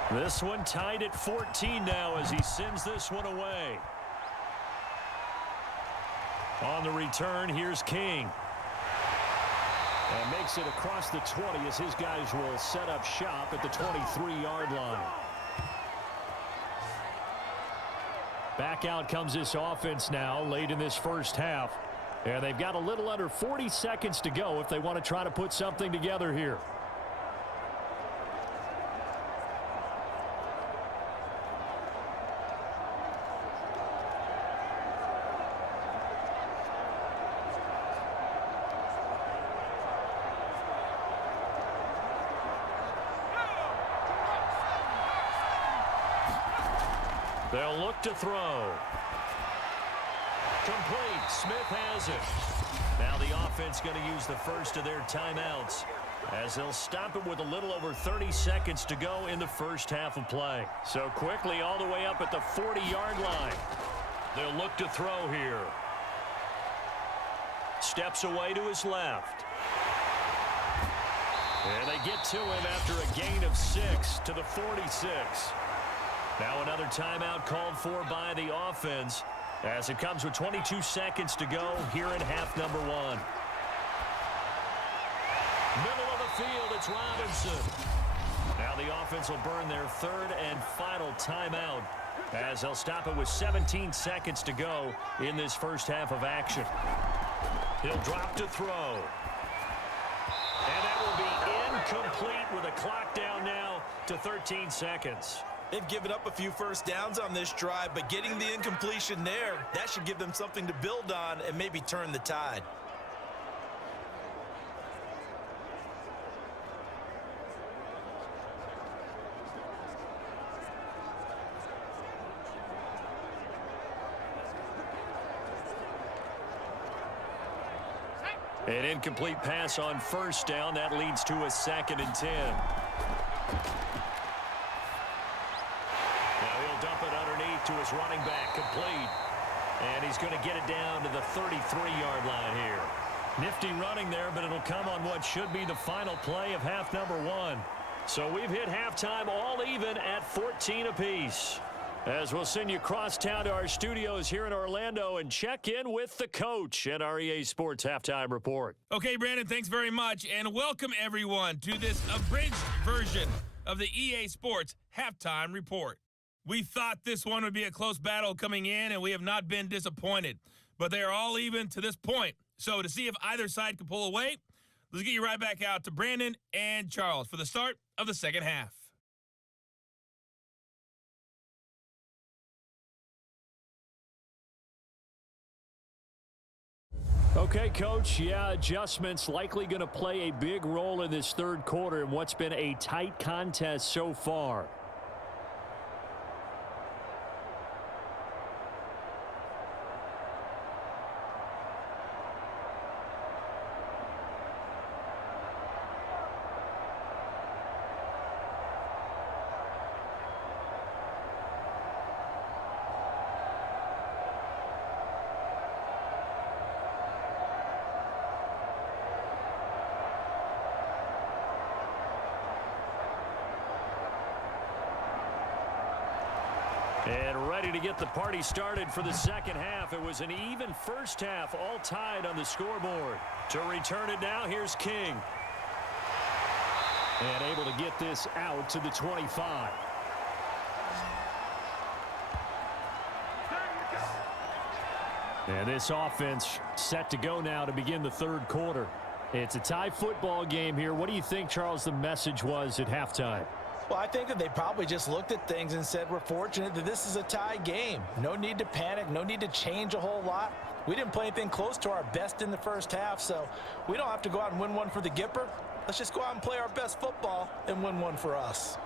This one tied at 14 now as he sends this one away. On the return, here's King. And makes it across the 20 as his guys will set up shop at the 23-yard line. Back out comes this offense now late in this first half. And they've got a little under 40 seconds to go if they want to try to put something together here. They'll look to throw. Complete. Smith has it. Now the offense going to use the first of their timeouts as they'll stop it with a little over 30 seconds to go in the first half of play. So quickly all the way up at the 40-yard line. They'll look to throw here. Steps away to his left. And they get to him after a gain of 6 to the 46. Now another timeout called for by the offense as it comes with 22 seconds to go here in half number 1. Middle of the field, it's Robinson. Now the offense will burn their third and final timeout as they'll stop it with 17 seconds to go in this first half of action. He'll drop to throw. And that will be incomplete with a clock down now to 13 seconds. They've given up a few first downs on this drive, but getting the incompletion there, that should give them something to build on and maybe turn the tide. An incomplete pass on first down. That leads to a 2nd and 10. Dump it underneath to his running back, complete. And he's going to get it down to the 33-yard line here. Nifty running there, but it'll come on what should be the final play of half number 1. So we've hit halftime all even at 14 apiece. As we'll send you across town to our studios here in Orlando and check in with the coach at our EA Sports Halftime Report. Okay, Brandon, thanks very much. And welcome, everyone, to this abridged version of the EA Sports Halftime Report. We thought this one would be a close battle coming in, and we have not been disappointed. But they are all even to this point. So to see if either side can pull away, let's get you right back out to Brandon and Charles for the start of the second half. Okay, Coach, adjustments likely going to play a big role in this third quarter in what's been a tight contest so far. And ready to get the party started for the second half. It was an even first half, all tied on the scoreboard. To return it now, here's King. And able to get this out to the 25. And this offense set to go now to begin the third quarter. It's a tie football game here. What do you think, Charles, the message was at halftime? Well, I think that they probably just looked at things and said, we're fortunate that this is a tie game. No need to panic, no need to change a whole lot. We didn't play anything close to our best in the first half, so we don't have to go out and win one for the Gipper. Let's just go out and play our best football and win one for us.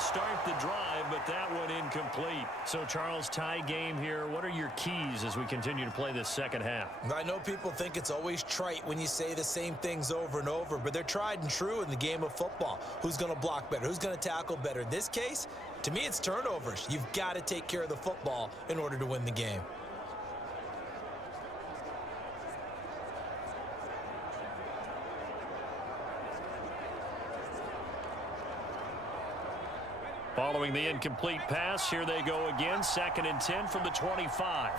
Start the drive, but that one incomplete. So, Charles, tie game here. What are your keys as we continue to play this second half? I know people think it's always trite when you say the same things over and over, but they're tried and true in the game of football. Who's going to block better? Who's going to tackle better? In this case, to me, it's turnovers. You've got to take care of the football in order to win the game. Following the incomplete pass, here they go again. 2nd and 10 from the 25.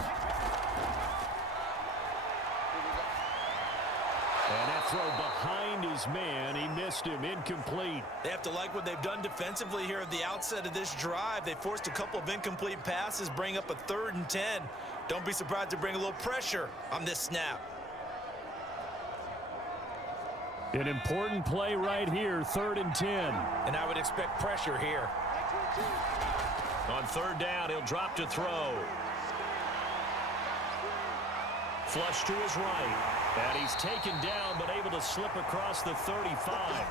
And that throw behind his man. He missed him. Incomplete. They have to like what they've done defensively here at the outset of this drive. They forced a couple of incomplete passes, bring up a 3rd and 10. Don't be surprised to bring a little pressure on this snap. An important play right here, 3rd and 10. And I would expect pressure here. On 3rd down, he'll drop to throw. Flush to his right. And he's taken down, but able to slip across the 35.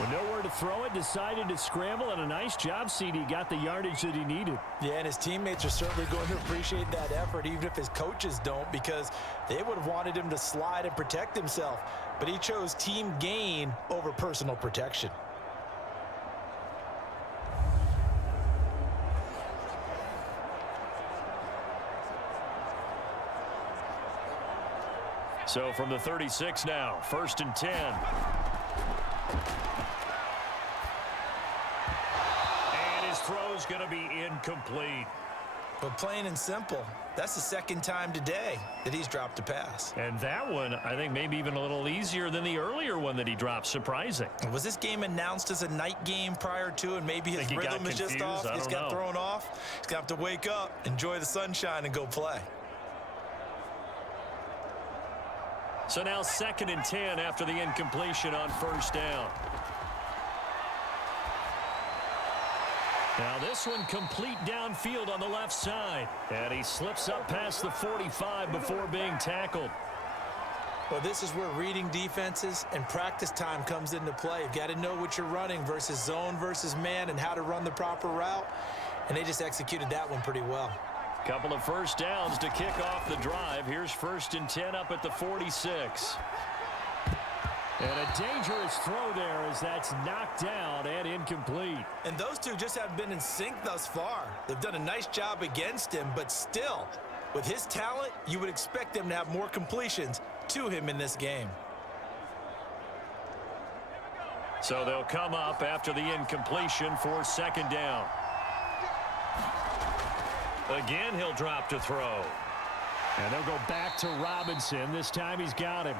With nowhere to throw it, decided to scramble, and a nice job, CD. Got the yardage that he needed. Yeah, and his teammates are certainly going to appreciate that effort, even if his coaches don't, because they would have wanted him to slide and protect himself. But he chose team gain over personal protection. So from the 36 now, 1st and 10. And his throw's going to be incomplete. But plain and simple, that's the 2nd time today that he's dropped a pass. And that one, I think, maybe even a little easier than the earlier one that he dropped. Surprising. Was this game announced as a night game prior to, and maybe his rhythm is just off? He's got thrown off. He's going to have to wake up, enjoy the sunshine, and go play. So now 2nd and 10 after the incompletion on 1st down. Now this one complete downfield on the left side. And he slips up past the 45 before being tackled. Well, this is where reading defenses and practice time comes into play. You've got to know what you're running versus zone versus man and how to run the proper route. And they just executed that one pretty well. Couple of 1st downs to kick off the drive. Here's 1st and 10 up at the 46. And a dangerous throw there as that's knocked down and incomplete. And those two just haven't been in sync thus far. They've done a nice job against him, but still, with his talent, you would expect them to have more completions to him in this game. So they'll come up after the incompletion for 2nd down. Again, he'll drop to throw. And they'll go back to Robinson. This time he's got him.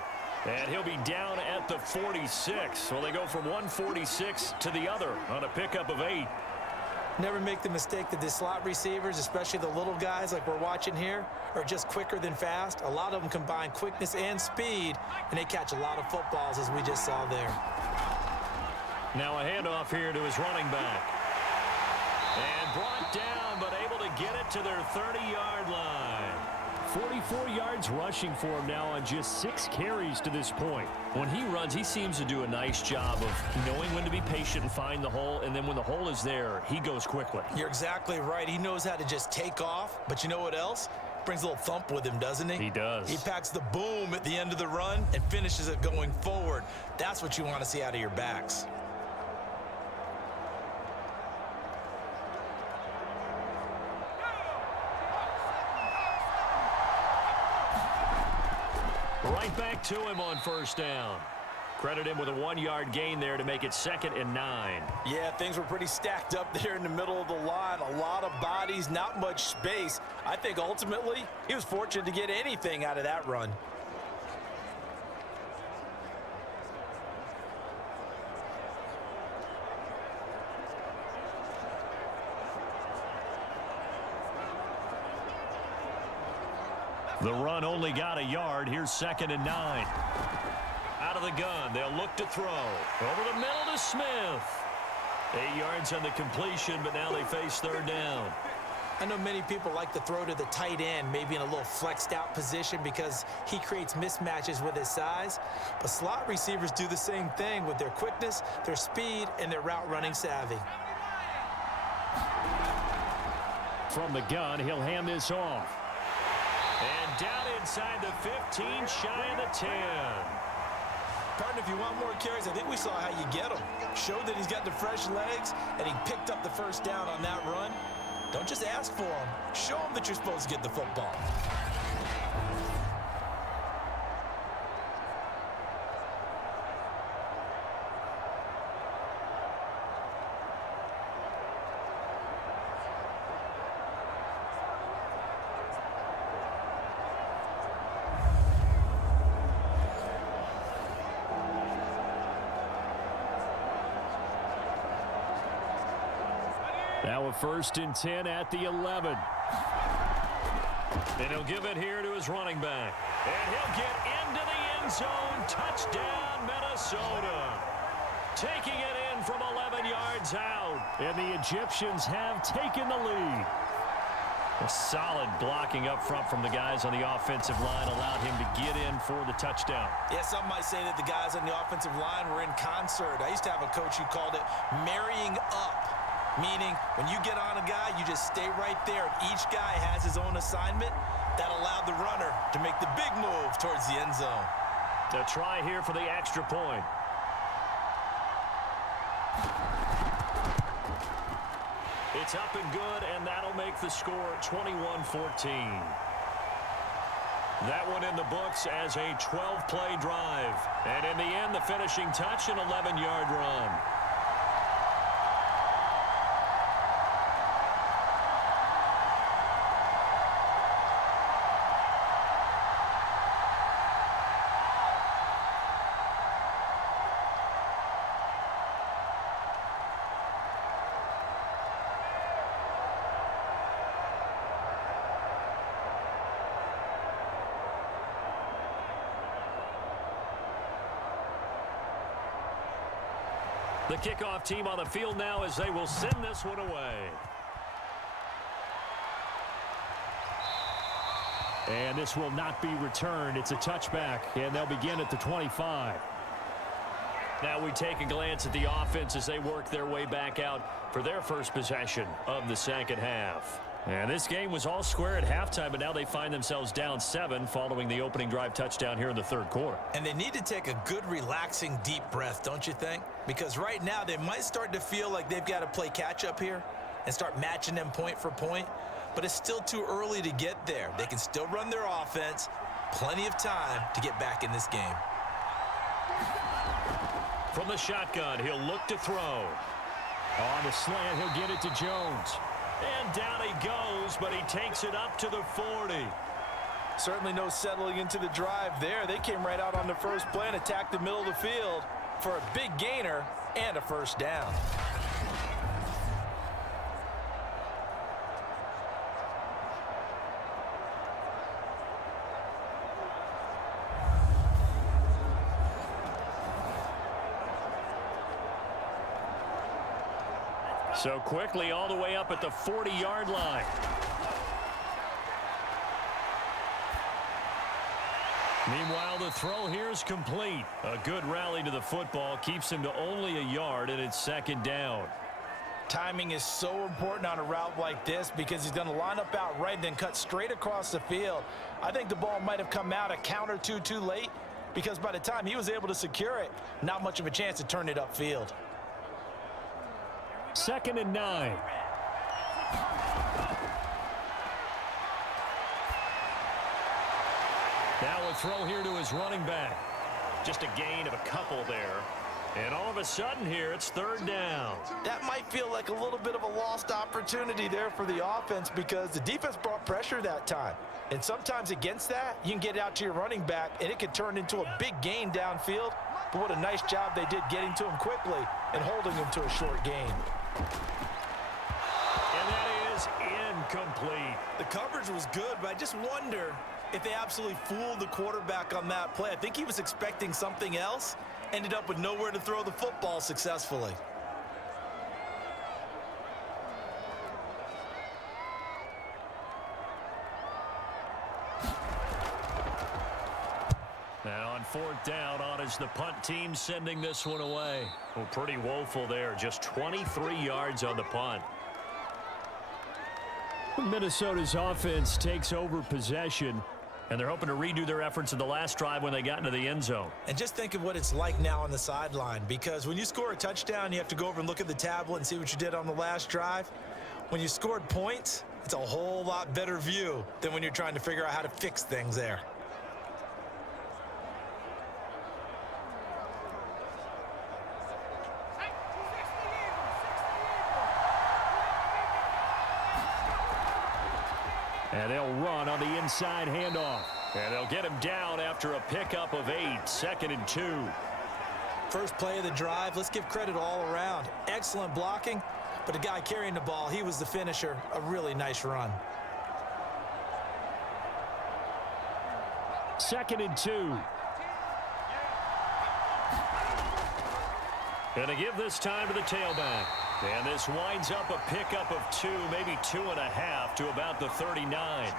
And he'll be down at the 46. So they go from one 46 to the other on a pickup of 8. Never make the mistake that the slot receivers, especially the little guys like we're watching here, are just quicker than fast. A lot of them combine quickness and speed, and they catch a lot of footballs, as we just saw there. Now a handoff here to his running back. And brought down, but able to get it to their 30-yard line. 44 yards rushing for him now on just 6 carries to this point. When he runs, he seems to do a nice job of knowing when to be patient and find the hole, and then when the hole is there, he goes quickly. You're exactly right. He knows how to just take off, but you know what else? Brings a little thump with him, doesn't he? He does. He packs the boom at the end of the run and finishes it going forward. That's what you want to see out of your backs. Right back to him on 1st down. Credit him with a 1-yard gain there to make it 2nd and 9. Yeah, things were pretty stacked up there in the middle of the line. A lot of bodies, not much space. I think ultimately he was fortunate to get anything out of that run. The run only got a yard. Here's 2nd and 9. Out of the gun, they'll look to throw. Over the middle to Smith. 8 yards on the completion, but now they face 3rd down. I know many people like to throw to the tight end, maybe in a little flexed out position because he creates mismatches with his size. But slot receivers do the same thing with their quickness, their speed, and their route running savvy. From the gun, he'll hand this off. And down inside the 15, shy of the 10. Partner, if you want more carries, I think we saw how you get him. Showed that he's got the fresh legs, and he picked up the 1st down on that run. Don't just ask for him. Show him that you're supposed to get the football. Now a 1st and 10 at the 11. And he'll give it here to his running back. And he'll get into the end zone. Touchdown, Minnesota. Taking it in from 11 yards out. And the Egyptians have taken the lead. A solid blocking up front from the guys on the offensive line allowed him to get in for the touchdown. Yeah, some might say that the guys on the offensive line were in concert. I used to have a coach who called it marrying up. Meaning, when you get on a guy, you just stay right there. And each guy has his own assignment. That allowed the runner to make the big move towards the end zone. A try here for the extra point. It's up and good, and that'll make the score 21-14. That one in the books as a 12-play drive. And in the end, the finishing touch, an 11-yard run. The kickoff team on the field now as they will send this one away. And this will not be returned. It's a touchback, and they'll begin at the 25. Now we take a glance at the offense as they work their way back out for their first possession of the 2nd half. And this game was all square at halftime, but now they find themselves down 7 following the opening drive touchdown here in the 3rd quarter. And they need to take a good, relaxing, deep breath, don't you think? Because right now they might start to feel like they've got to play catch-up here and start matching them point for point. But it's still too early to get there. They can still run their offense. Plenty of time to get back in this game. From the shotgun, he'll look to throw. On the slant, he'll get it to Jones. And down he goes, but he takes it up to the 40. Certainly no settling into the drive there. They came right out on the first play and attacked the middle of the field for a big gainer and a 1st down. So quickly all the way up at the 40-yard line. Meanwhile, the throw here is complete. A good rally to the football keeps him to only a yard, and it's 2nd down. Timing is so important on a route like this because he's going to line up out right and then cut straight across the field. I think the ball might have come out a count or two too late because by the time he was able to secure it, not much of a chance to turn it upfield. 2nd and 9. Now a throw here to his running back. Just a gain of a couple there. And all of a sudden here, it's 3rd down. That might feel like a little bit of a lost opportunity there for the offense because the defense brought pressure that time. And sometimes against that, you can get it out to your running back, and it can turn into a big gain downfield. But what a nice job they did getting to him quickly and holding him to a short gain. And that is incomplete. The coverage was good, but I just wonder if they absolutely fooled the quarterback on that play. I think he was expecting something else, ended up with nowhere to throw the football successfully. And on fourth down, on is the punt team sending this one away. Well, pretty woeful there. Just 23 yards on the punt. Minnesota's offense takes over possession, and they're hoping to redo their efforts in the last drive when they got into the end zone. And just think of what it's like now on the sideline, because when you score a touchdown, you have to go over and look at the tablet and see what you did on the last drive. When you scored points, it's a whole lot better view than when you're trying to figure out how to fix things there. And they'll run on the inside handoff. And they'll get him down after a pickup of 8, 2nd and 2. First play of the drive, let's give credit all around. Excellent blocking, but the guy carrying the ball, he was the finisher. A really nice run. 2nd and 2. And to give this time to the tailback. And this winds up a pickup of 2, maybe 2.5 to about the 39.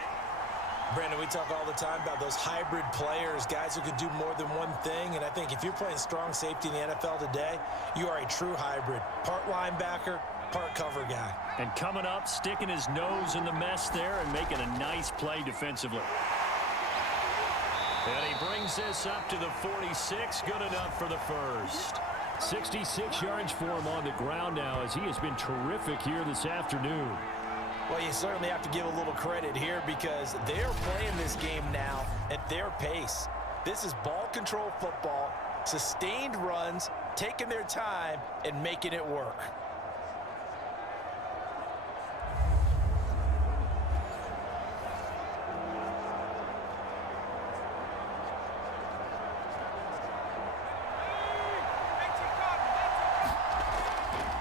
Brandon, we talk all the time about those hybrid players, guys who could do more than one thing. And I think if you're playing strong safety in the NFL today, you are a true hybrid. Part linebacker, part cover guy. And coming up, sticking his nose in the mess there and making a nice play defensively. And he brings this up to the 46. Good enough for the first. 66 yards for him on the ground now, as he has been terrific here this afternoon. Well, you certainly have to give a little credit here, because they're playing this game now at their pace. This is ball control football, sustained runs, taking their time and making it work.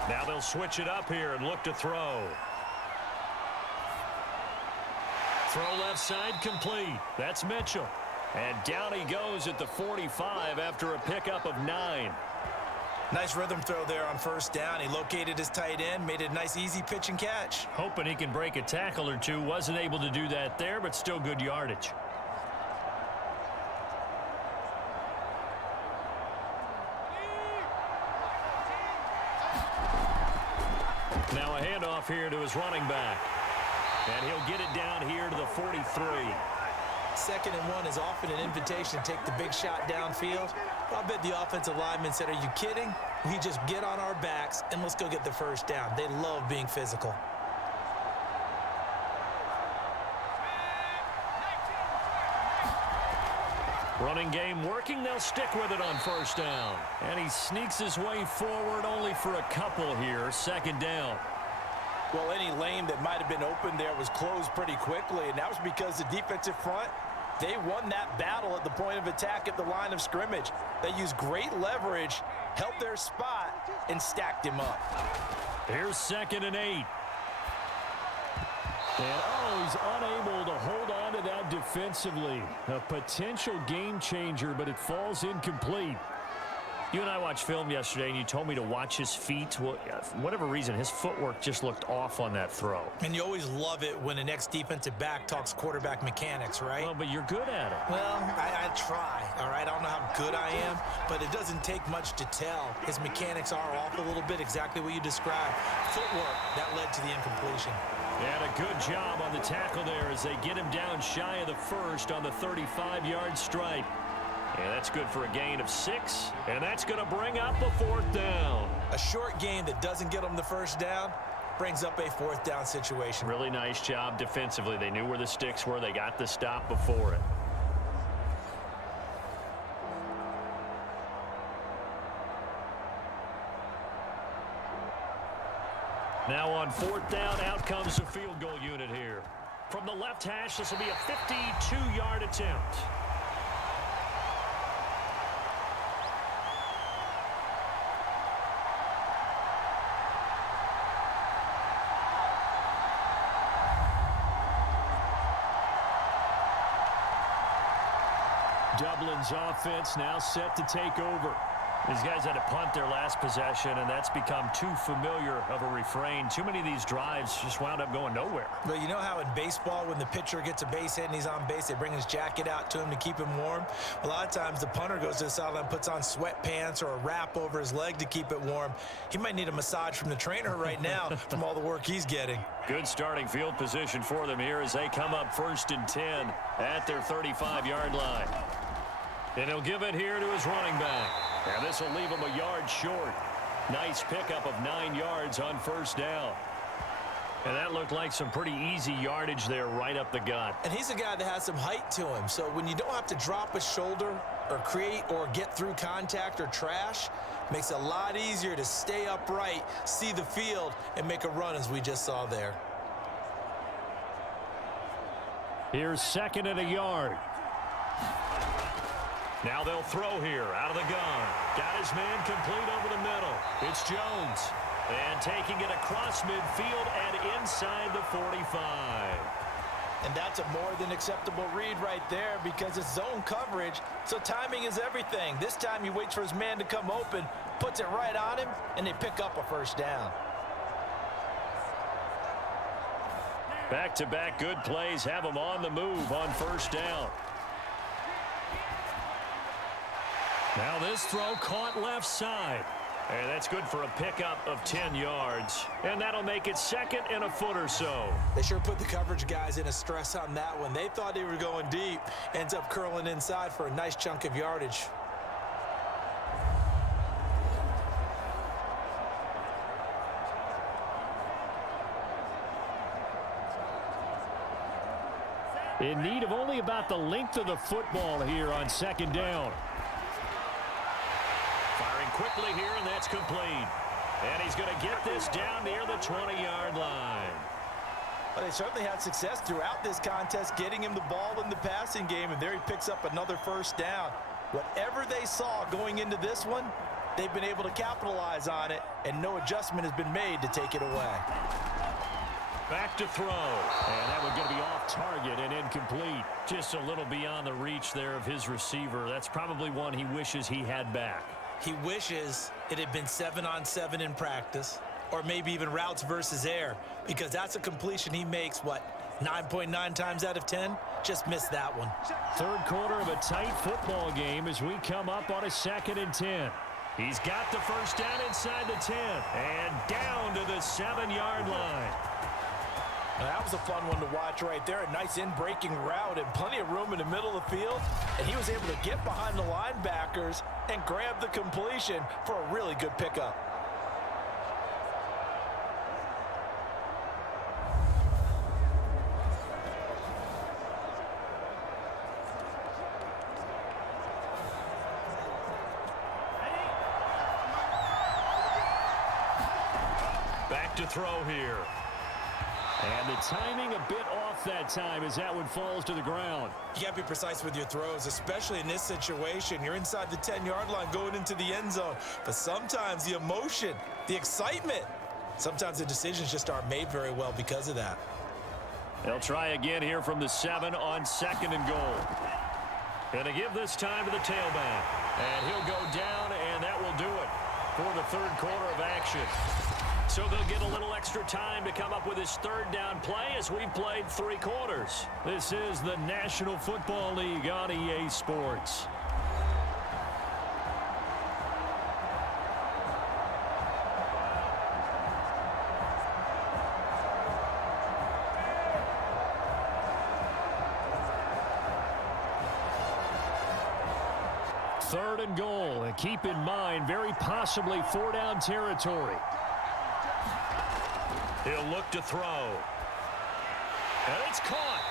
Now they'll switch it up here and look to throw. Throw left side complete. That's Mitchell. And down he goes at the 45 after a pickup of 9. Nice rhythm throw there on first down. He located his tight end, made it a nice easy pitch and catch. Hoping he can break a tackle or two. Wasn't able to do that there, but still good yardage. Now a handoff here to his running back. And he'll get it down here to the 43. 2nd and 1 is often an invitation to take the big shot downfield. But I bet the offensive lineman said, "Are you kidding? We just get on our backs and let's go get the first down." They love being physical. Running game working. They'll stick with it on first down. And he sneaks his way forward only for a couple here. 2nd down. Well, any lane that might have been open there was closed pretty quickly, and that was because the defensive front, they won that battle at the point of attack at the line of scrimmage. They used great leverage, held their spot, and stacked him up. Here's 2nd and 8. And, he's unable to hold on to that defensively. A potential game changer, but it falls incomplete. You and I watched film yesterday, and you told me to watch his feet. Well, for whatever reason, his footwork just looked off on that throw. And you always love it when an ex-defensive back talks quarterback mechanics, right? Well, but you're good at it. Well, I try, all right? I don't know how good I am, but it doesn't take much to tell. His mechanics are off a little bit, exactly what you described. Footwork, that led to the incompletion. And a good job on the tackle there as they get him down shy of the first on the 35-yard stripe. And that's good for a gain of 6, and that's going to bring up a 4th down. A short gain that doesn't get them the first down brings up a 4th down situation. Really nice job defensively. They knew where the sticks were. They got the stop before it. Now on 4th down, out comes the field goal unit here. From the left hash, this will be a 52-yard attempt. Dublin's offense now set to take over. These guys had to punt their last possession, and that's become too familiar of a refrain. Too many of these drives just wound up going nowhere. Well, you know how in baseball, when the pitcher gets a base hit and he's on base, they bring his jacket out to him to keep him warm? A lot of times the punter goes to the sideline, puts on sweatpants or a wrap over his leg to keep it warm. He might need a massage from the trainer right now from all the work he's getting. Good starting field position for them here as they come up 1st and 10 at their 35-yard line. And he'll give it here to his running back. And this will leave him a yard short. Nice pickup of 9 yards on 1st down. And that looked like some pretty easy yardage there right up the gut. And he's a guy that has some height to him. So when you don't have to drop a shoulder or create or get through contact or trash, makes it a lot easier to stay upright, see the field, and make a run as we just saw there. Here's 2nd and a yard. Now they'll throw here out of the gun. Got his man complete over the middle. It's Jones. And taking it across midfield and inside the 45. And that's a more than acceptable read right there because it's zone coverage, so timing is everything. This time he waits for his man to come open, puts it right on him, and they pick up a 1st down. Back-to-back good plays have him on the move on 1st down. Now this throw caught left side. And that's good for a pickup of 10 yards. And that'll make it 2nd and a foot or so. They sure put the coverage guys in a stress on that one. They thought they were going deep. Ends up curling inside for a nice chunk of yardage. In need of only about the length of the football here on 2nd down. Firing quickly here, and that's complete. And he's going to get this down near the 20-yard line. Well, they certainly had success throughout this contest getting him the ball in the passing game, and there he picks up another 1st down. Whatever they saw going into this one, they've been able to capitalize on it, and no adjustment has been made to take it away. Back to throw. And that one going to be off target and incomplete. Just a little beyond the reach there of his receiver. That's probably one he wishes he had back. He wishes it had been 7-on-7 in practice, or maybe even routes versus air, because that's a completion he makes, 9.9 times out of 10? Just missed that one. 3rd quarter of a tight football game as we come up on a 2nd and 10. He's got the 1st down inside the 10 and down to the 7-yard line. Now, that was a fun one to watch right there. A nice in-breaking route and plenty of room in the middle of the field. And he was able to get behind the linebackers and grab the completion for a really good pickup. Back to throw here. And the timing a bit off that time as that one falls to the ground. You got to be precise with your throws, especially in this situation. You're inside the 10-yard line going into the end zone. But sometimes the emotion, the excitement, sometimes the decisions just aren't made very well because of that. They'll try again here from the 7 on 2nd and goal. Going to give this time to the tailback. And he'll go down, and that will do it for the 3rd quarter of action. So they'll get a little extra time to come up with his 3rd down play as we've played 3 quarters. This is the National Football League on EA Sports. Third and goal, and keep in mind, very possibly 4-down territory. He'll look to throw. And it's caught.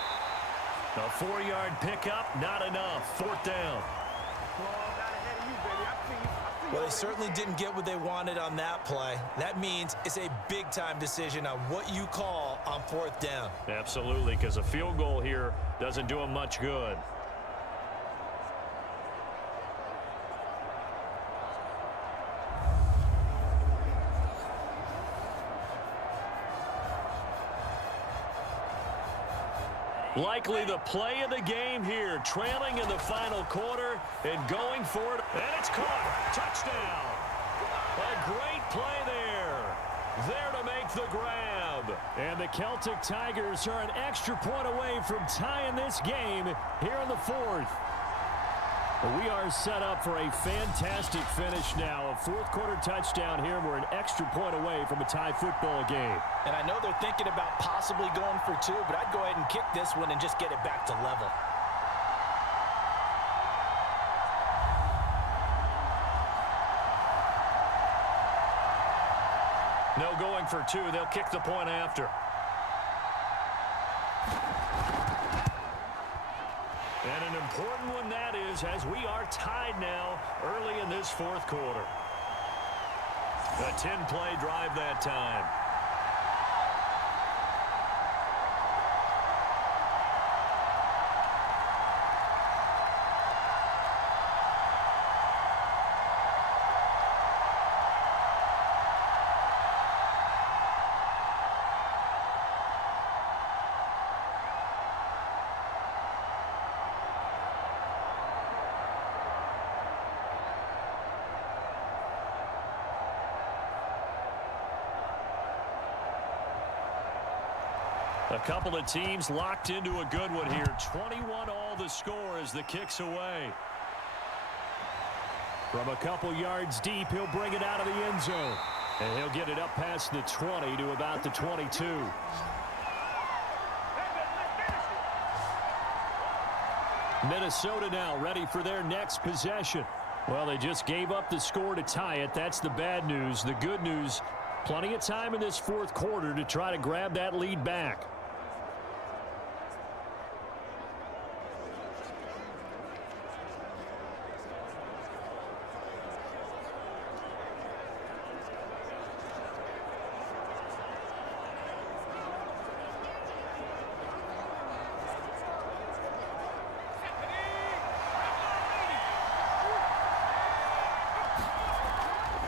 A 4-yard pickup, not enough. 4th down. Well, they certainly didn't get what they wanted on that play. That means it's a big-time decision on what you call on 4th down. Absolutely, because a field goal here doesn't do him much good. Likely the play of the game here, trailing in the final quarter and going for it. And it's caught. Touchdown. A great play there. There to make the grab. And the Celtic Tigers are an extra point away from tying this game here in the fourth. We are set up for a fantastic finish now. A fourth-quarter touchdown here. We're an extra point away from a tie football game. And I know they're thinking about possibly going for two, but I'd go ahead and kick this one and just get it back to level. No going for two. They'll kick the point after. And an important one that is, as we are tied now early in this fourth quarter. A 10-play drive that time. A couple of teams locked into a good one here. 21 all the score as the kick's away. From a couple yards deep, he'll bring it out of the end zone. And he'll get it up past the 20 to about the 22. Minnesota now ready for their next possession. Well, they just gave up the score to tie it. That's the bad news. The good news, plenty of time in this fourth quarter to try to grab that lead back.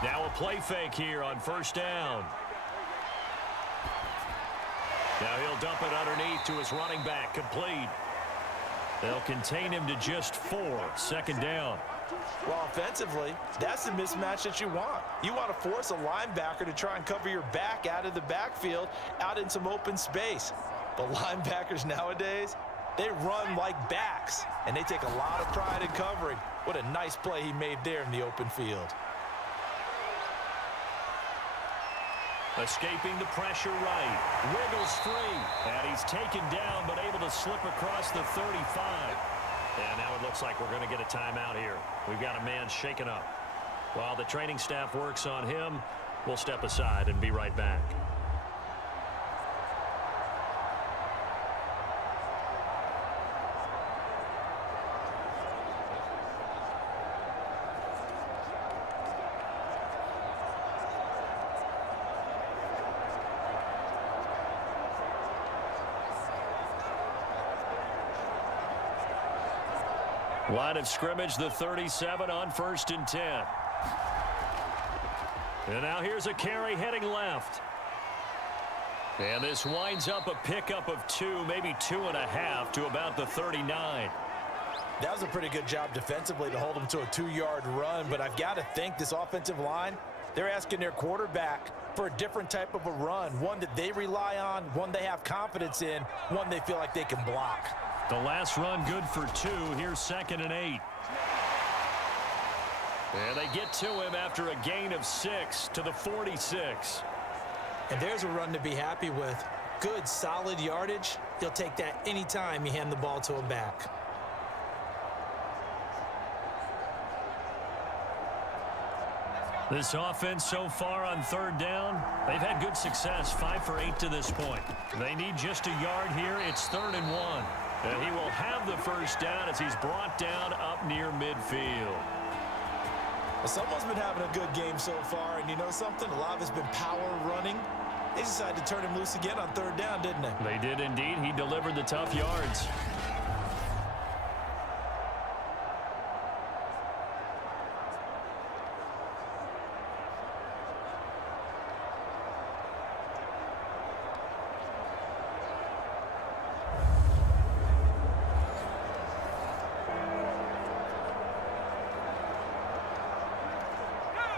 Now a play fake here on first down. Now he'll dump it underneath to his running back, complete. They'll contain him to just 4, second down. Well, offensively, that's the mismatch that you want. You want to force a linebacker to try and cover your back out of the backfield, out in some open space. But linebackers nowadays, they run like backs, and they take a lot of pride in covering. What a nice play he made there in the open field. Escaping the pressure right. Wiggles free. And he's taken down, but able to slip across the 35. And now it looks like we're going to get a timeout here. We've got a man shaken up. While the training staff works on him, we'll step aside and be right back. Line of scrimmage, the 37 on 1st and 10. And now here's a carry heading left. And this winds up a pickup of 2, maybe 2.5 to about the 39. That was a pretty good job defensively to hold him to a 2-yard run, but I've got to think this offensive line, they're asking their quarterback for a different type of a run, one that they rely on, one they have confidence in, one they feel like they can block. The last run good for 2. Here's 2nd and 8. And they get to him after a gain of 6 to the 46. And there's a run to be happy with. Good, solid yardage. He'll take that anytime you hand the ball to him back. This offense so far on 3rd down, they've had good success, 5 for 8 to this point. They need just a yard here. It's 3rd and 1. And he will have the first down as he's brought down up near midfield. Well, someone's been having a good game so far, and you know something? A lot of it's been power running. They decided to turn him loose again on 3rd down, didn't they? They did indeed. He delivered the tough yards.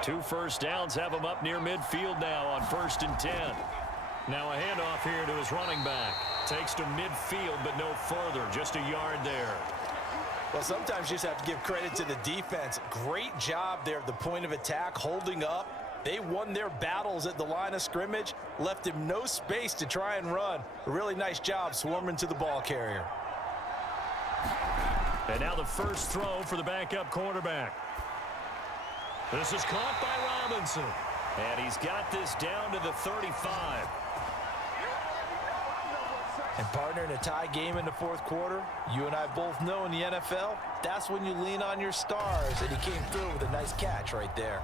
2 first downs have him up near midfield now on 1st and 10. Now a handoff here to his running back. Takes to midfield, but no further. Just a yard there. Well, sometimes you just have to give credit to the defense. Great job there at the point of attack, holding up. They won their battles at the line of scrimmage, left him no space to try and run. A really nice job swarming to the ball carrier. And now the first throw for the backup quarterback. This is caught by Robinson. And he's got this down to the 35. And partner, in a tie game in the fourth quarter, you and I both know in the NFL, that's when you lean on your stars. And he came through with a nice catch right there.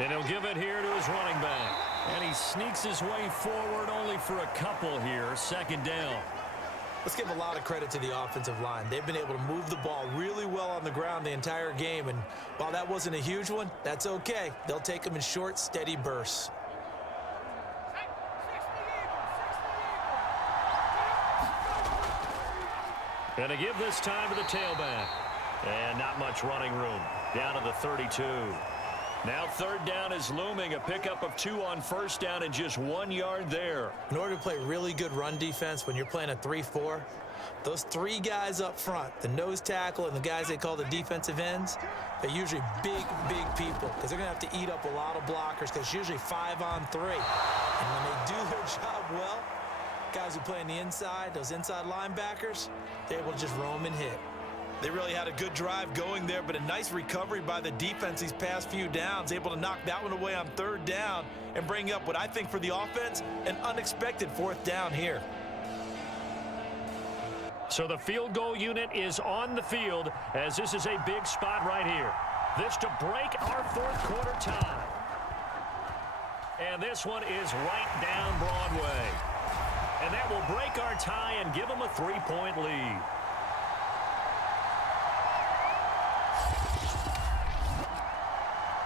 And he'll give it here to his running back. And he sneaks his way forward only for a couple here. 2nd down. Let's give a lot of credit to the offensive line. They've been able to move the ball really well on the ground the entire game. And while that wasn't a huge one, that's okay. They'll take them in short, steady bursts. And to give this time to the tailback. And not much running room. Down to the 32. Now 3rd down is looming. A pickup of 2 on 1st down and just 1 yard there. In order to play really good run defense when you're playing a 3-4, those 3 guys up front, the nose tackle and the guys they call the defensive ends, they're usually big people because they're going to have to eat up a lot of blockers because it's usually 5 on 3. And when they do their job well, guys who play on the inside, those inside linebackers, they're able to just roam and hit. They really had a good drive going there, but a nice recovery by the defense these past few downs, able to knock that one away on 3rd down and bring up what I think for the offense, an unexpected 4th down here. So the field goal unit is on the field as this is a big spot right here. This to break our 4th quarter tie. And this one is right down Broadway. And that will break our tie and give them a 3-point lead.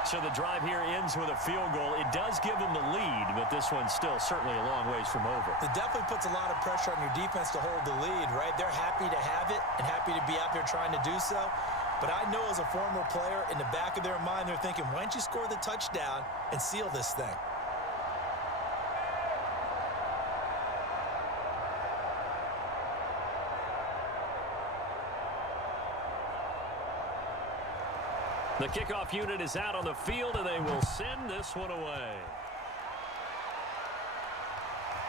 So the drive here ends with a field goal. It does give them the lead, but this one's still certainly a long ways from over. It definitely puts a lot of pressure on your defense to hold the lead, right? They're happy to have it and happy to be out there trying to do so. But I know as a former player, in the back of their mind, they're thinking, why don't you score the touchdown and seal this thing? The kickoff unit is out on the field, and they will send this one away.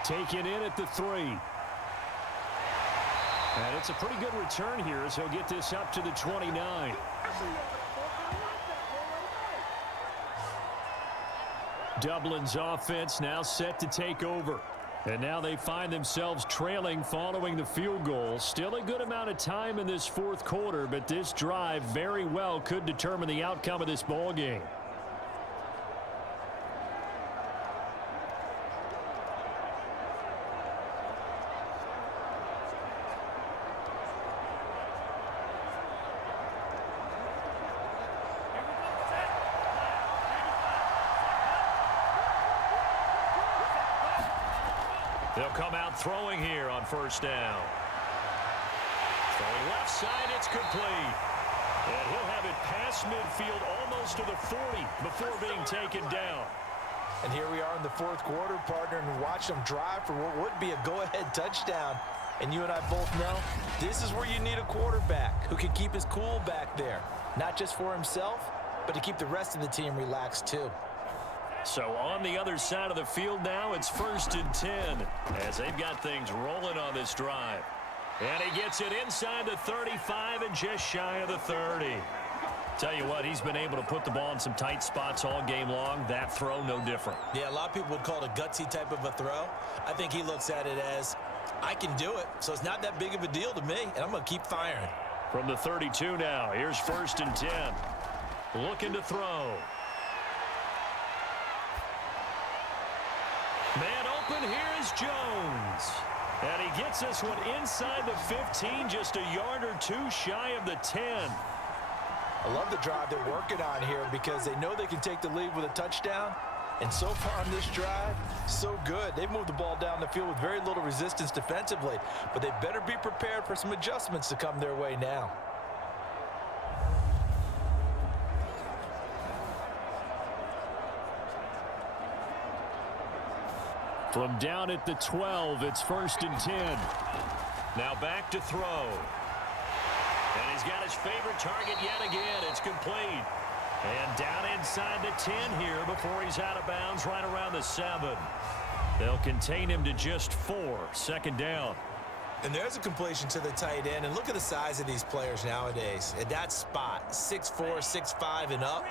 Taken in at the 3. And it's a pretty good return here as he'll get this up to the 29. Dublin's offense now set to take over. And now they find themselves trailing following the field goal. Still a good amount of time in this 4th quarter, but this drive very well could determine the outcome of this ball game. They'll come out throwing here on 1st down. Throwing left side, it's complete. And he'll have it past midfield almost to the 40 before being taken down. And here we are in the 4th quarter, partner, and watch them drive for what would be a go-ahead touchdown. And you and I both know this is where you need a quarterback who can keep his cool back there. Not just for himself, but to keep the rest of the team relaxed too. So on the other side of the field now, it's 1st and 10 as they've got things rolling on this drive. And he gets it inside the 35 and just shy of the 30. Tell you what, he's been able to put the ball in some tight spots all game long. That throw, no different. Yeah, a lot of people would call it a gutsy type of a throw. I think he looks at it as, I can do it, so it's not that big of a deal to me, and I'm going to keep firing. From the 32 now, here's 1st and 10. Looking to throw. Man open, here is Jones. And he gets this one inside the 15, just a yard or two shy of the 10. I love the drive they're working on here because they know they can take the lead with a touchdown. And so far on this drive, so good. They've moved the ball down the field with very little resistance defensively, but they better be prepared for some adjustments to come their way now. From down at the 12, it's 1st and 10. Now back to throw. And he's got his favorite target yet again. It's complete. And down inside the 10 here before he's out of bounds right around the 7. They'll contain him to just 4. 2nd down. And there's a completion to the tight end. And look at the size of these players nowadays. At that spot, 6'4", 6'5", and up.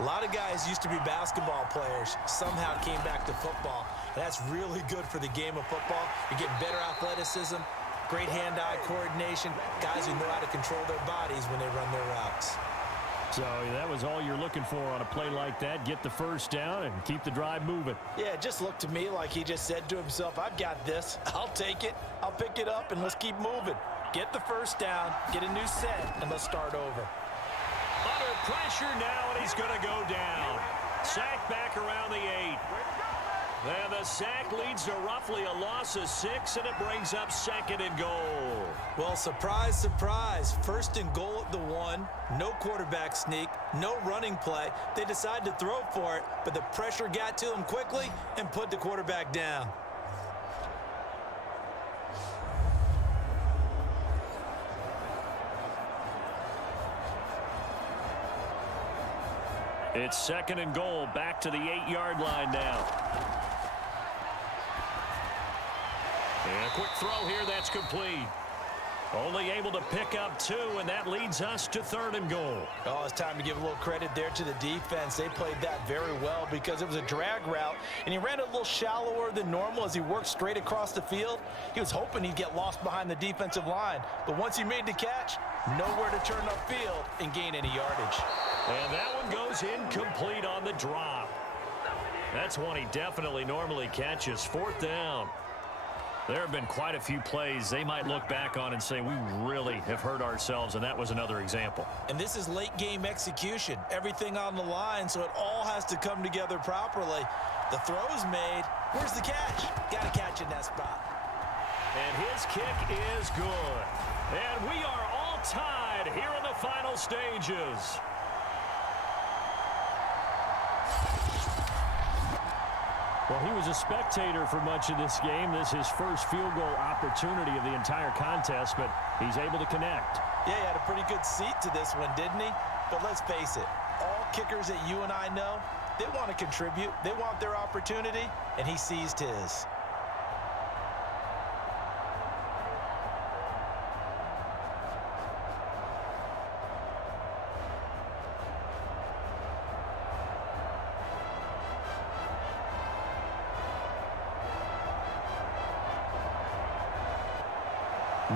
A lot of guys used to be basketball players, somehow came back to football. And that's really good for the game of football. You're getting better athleticism, great hand-eye coordination, guys who know how to control their bodies when they run their routes. So that was all you're looking for on a play like that. Get the 1st down and keep the drive moving. Yeah, it just looked to me like he just said to himself, I've got this. I'll take it. I'll pick it up, and let's keep moving. Get the 1st down, get a new set, and let's start over. Under pressure now, and he's going to go down. Sack back around the 8. And the sack leads to roughly a loss of 6, and it brings up 2nd and goal. Well, surprise, surprise. 1st and goal at the 1. No quarterback sneak. No running play. They decide to throw for it, but the pressure got to them quickly and put the quarterback down. It's 2nd and goal, back to the 8-yard line now. And a quick throw here, that's complete. Only able to pick up 2, and that leads us to 3rd and goal. Oh, it's time to give a little credit there to the defense. They played that very well because it was a drag route, and he ran a little shallower than normal as he worked straight across the field. He was hoping he'd get lost behind the defensive line, but once he made the catch, nowhere to turn upfield and gain any yardage. And that one goes incomplete on the drop. That's one he definitely normally catches. 4th down. There have been quite a few plays they might look back on and say, we really have hurt ourselves, and that was another example. And this is late game execution. Everything on the line, so it all has to come together properly. The throw's made. Where's the catch? Got to catch in that spot. And his kick is good. And we are all tied here in the final stages. Well, he was a spectator for much of this game. This is his first field goal opportunity of the entire contest, but he's able to connect. Yeah, he had a pretty good seat to this one, didn't he? But let's face it, all kickers that you and I know, they want to contribute. They want their opportunity, and he seized his.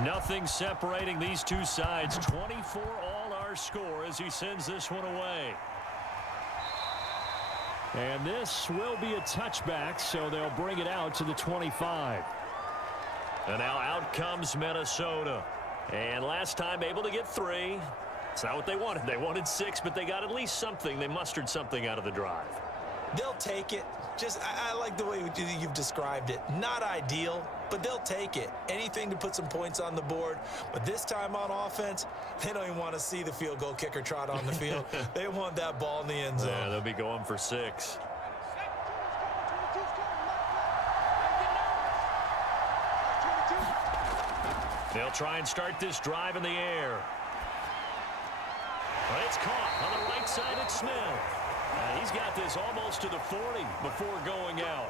Nothing separating these two sides. 24 all our score as he sends this one away. And this will be a touchback, so they'll bring it out to the 25. And now out comes Minnesota. And last time able to get 3. It's not what they wanted. They wanted 6, but they got at least something. They mustered something out of the drive. They'll take it. I like the way you've described it. Not ideal, but they'll take it. Anything to put some points on the board. But this time on offense, they don't even want to see the field goal kicker trot on the field. They want that ball in the end zone. Yeah, they'll be going for 6. They'll try and start this drive in the air. But it's caught on the right side at Smith. And he's got this almost to the 40 before going out.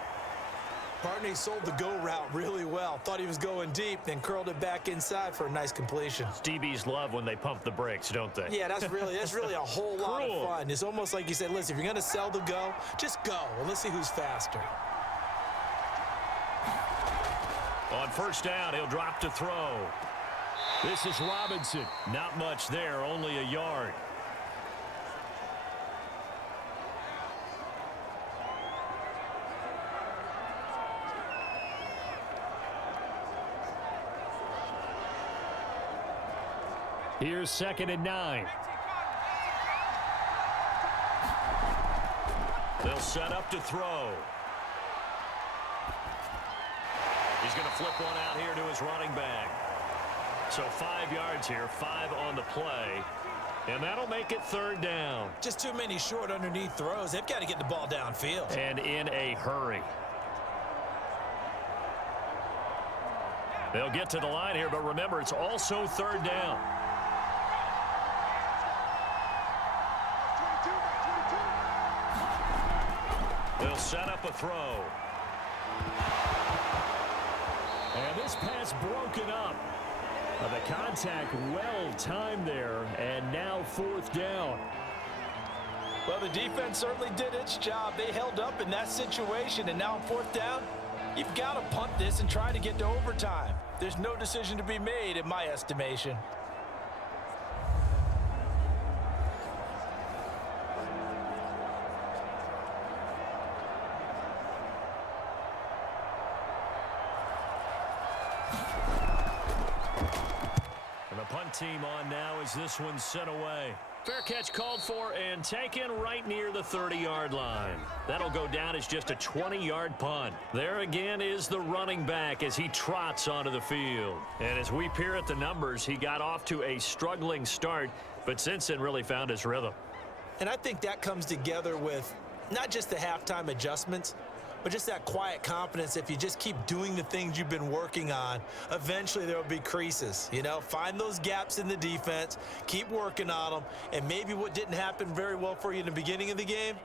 Partner, he sold the go route really well. Thought he was going deep, then curled it back inside for a nice completion. DBs love when they pump the brakes, don't they? Yeah, that's really a whole lot of fun. It's almost like you said, listen, if you're going to sell the go, just go. And let's see who's faster. On 1st down, he'll drop to throw. This is Robinson. Not much there, only a yard. Here's 2nd and 9. They'll set up to throw. He's going to flip one out here to his running back. So 5 yards here, 5 on the play. And that'll make it 3rd down. Just too many short underneath throws. They've got to get the ball downfield. And in a hurry. They'll get to the line here, but remember, it's also 3rd down. They'll set up a throw. And this pass broken up. The contact well timed there, and now 4th down. Well, the defense certainly did its job. They held up in that situation, and now on 4th down, you've got to punt this and try to get to overtime. There's no decision to be made in my estimation. Team on now as this one's sent away. Fair catch called for and taken right near the 30-yard line. That'll go down as just a 20-yard punt. There again is the running back as he trots onto the field. And as we peer at the numbers, he got off to a struggling start, but since then really found his rhythm. And I think that comes together with not just the halftime adjustments, but just that quiet confidence. If you just keep doing the things you've been working on, eventually there will be creases. You know, find those gaps in the defense, keep working on them, and maybe what didn't happen very well for you in the beginning of the game,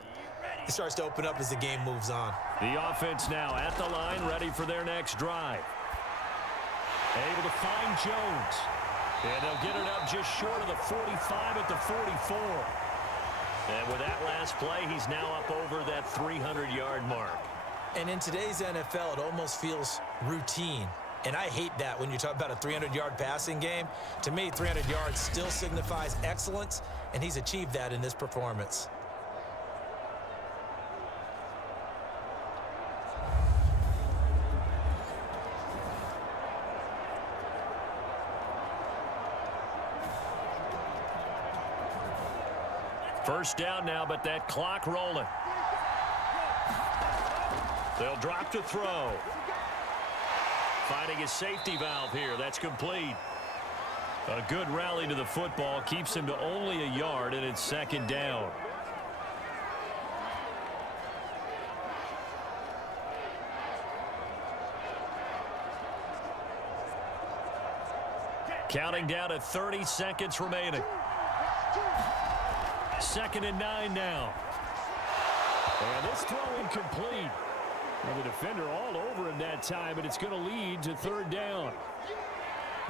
it starts to open up as the game moves on. The offense now at the line, ready for their next drive. Able to find Jones. And they'll get it up just short of the 45 at the 44. And with that last play, he's now up over that 300-yard mark. And in today's NFL, it almost feels routine. And I hate that when you talk about a 300-yard passing game. To me, 300 yards still signifies excellence, and he's achieved that in this performance. First down now, but that clock rolling. They'll drop to throw. Finding his safety valve here. That's complete. A good rally to the football keeps him to only a yard, and it's 2nd down. Counting down to 30 seconds remaining. 2nd and 9 now. And this throw incomplete. And the defender all over him that time, but it's going to lead to 3rd down.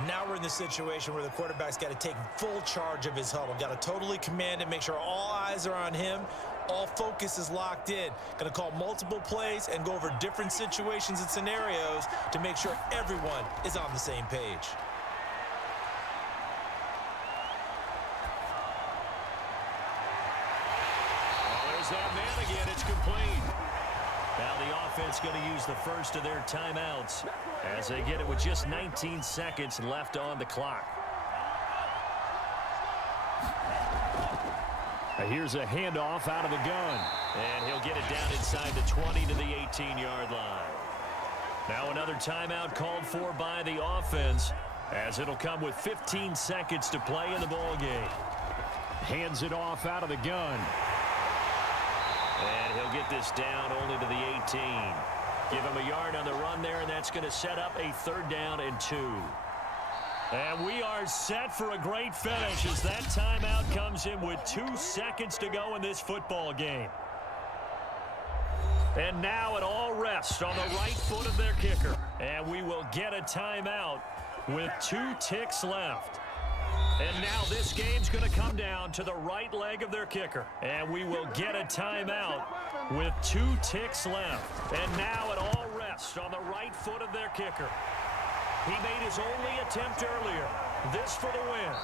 Now we're in the situation where the quarterback's got to take full charge of his huddle. Got to totally command it, make sure all eyes are on him. All focus is locked in. Going to call multiple plays and go over different situations and scenarios to make sure everyone is on the same page. There's that man again. It's complete. Now the offense going to use the first of their timeouts as they get it with just 19 seconds left on the clock. Here's a handoff out of the gun. And he'll get it down inside the 20 to the 18-yard line. Now another timeout called for by the offense as it'll come with 15 seconds to play in the ball game. Hands it off out of the gun. And he'll get this down only to the 18. Give him a yard on the run there, and that's going to set up a 3rd down and 2. And we are set for a great finish as that timeout comes in with 2 seconds to go in this football game. And now it all rests on the right foot of their kicker. And we will get a timeout with 2 ticks left. And now this game's going to come down to the right leg of their kicker. And we will get a timeout with 2 ticks left. And now it all rests on the right foot of their kicker. He made his only attempt earlier. This for the win.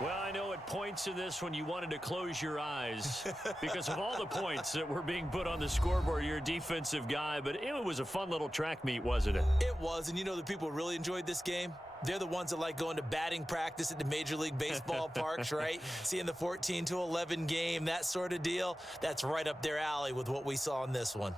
Well, I know at points in this when you wanted to close your eyes because of all the points that were being put on the scoreboard. You're a defensive guy, but it was a fun little track meet, wasn't it? It was, and you know the people really enjoyed this game? They're the ones that like going to batting practice at the Major League Baseball parks, right? Seeing the 14-11 game, that sort of deal. That's right up their alley with what we saw in this one.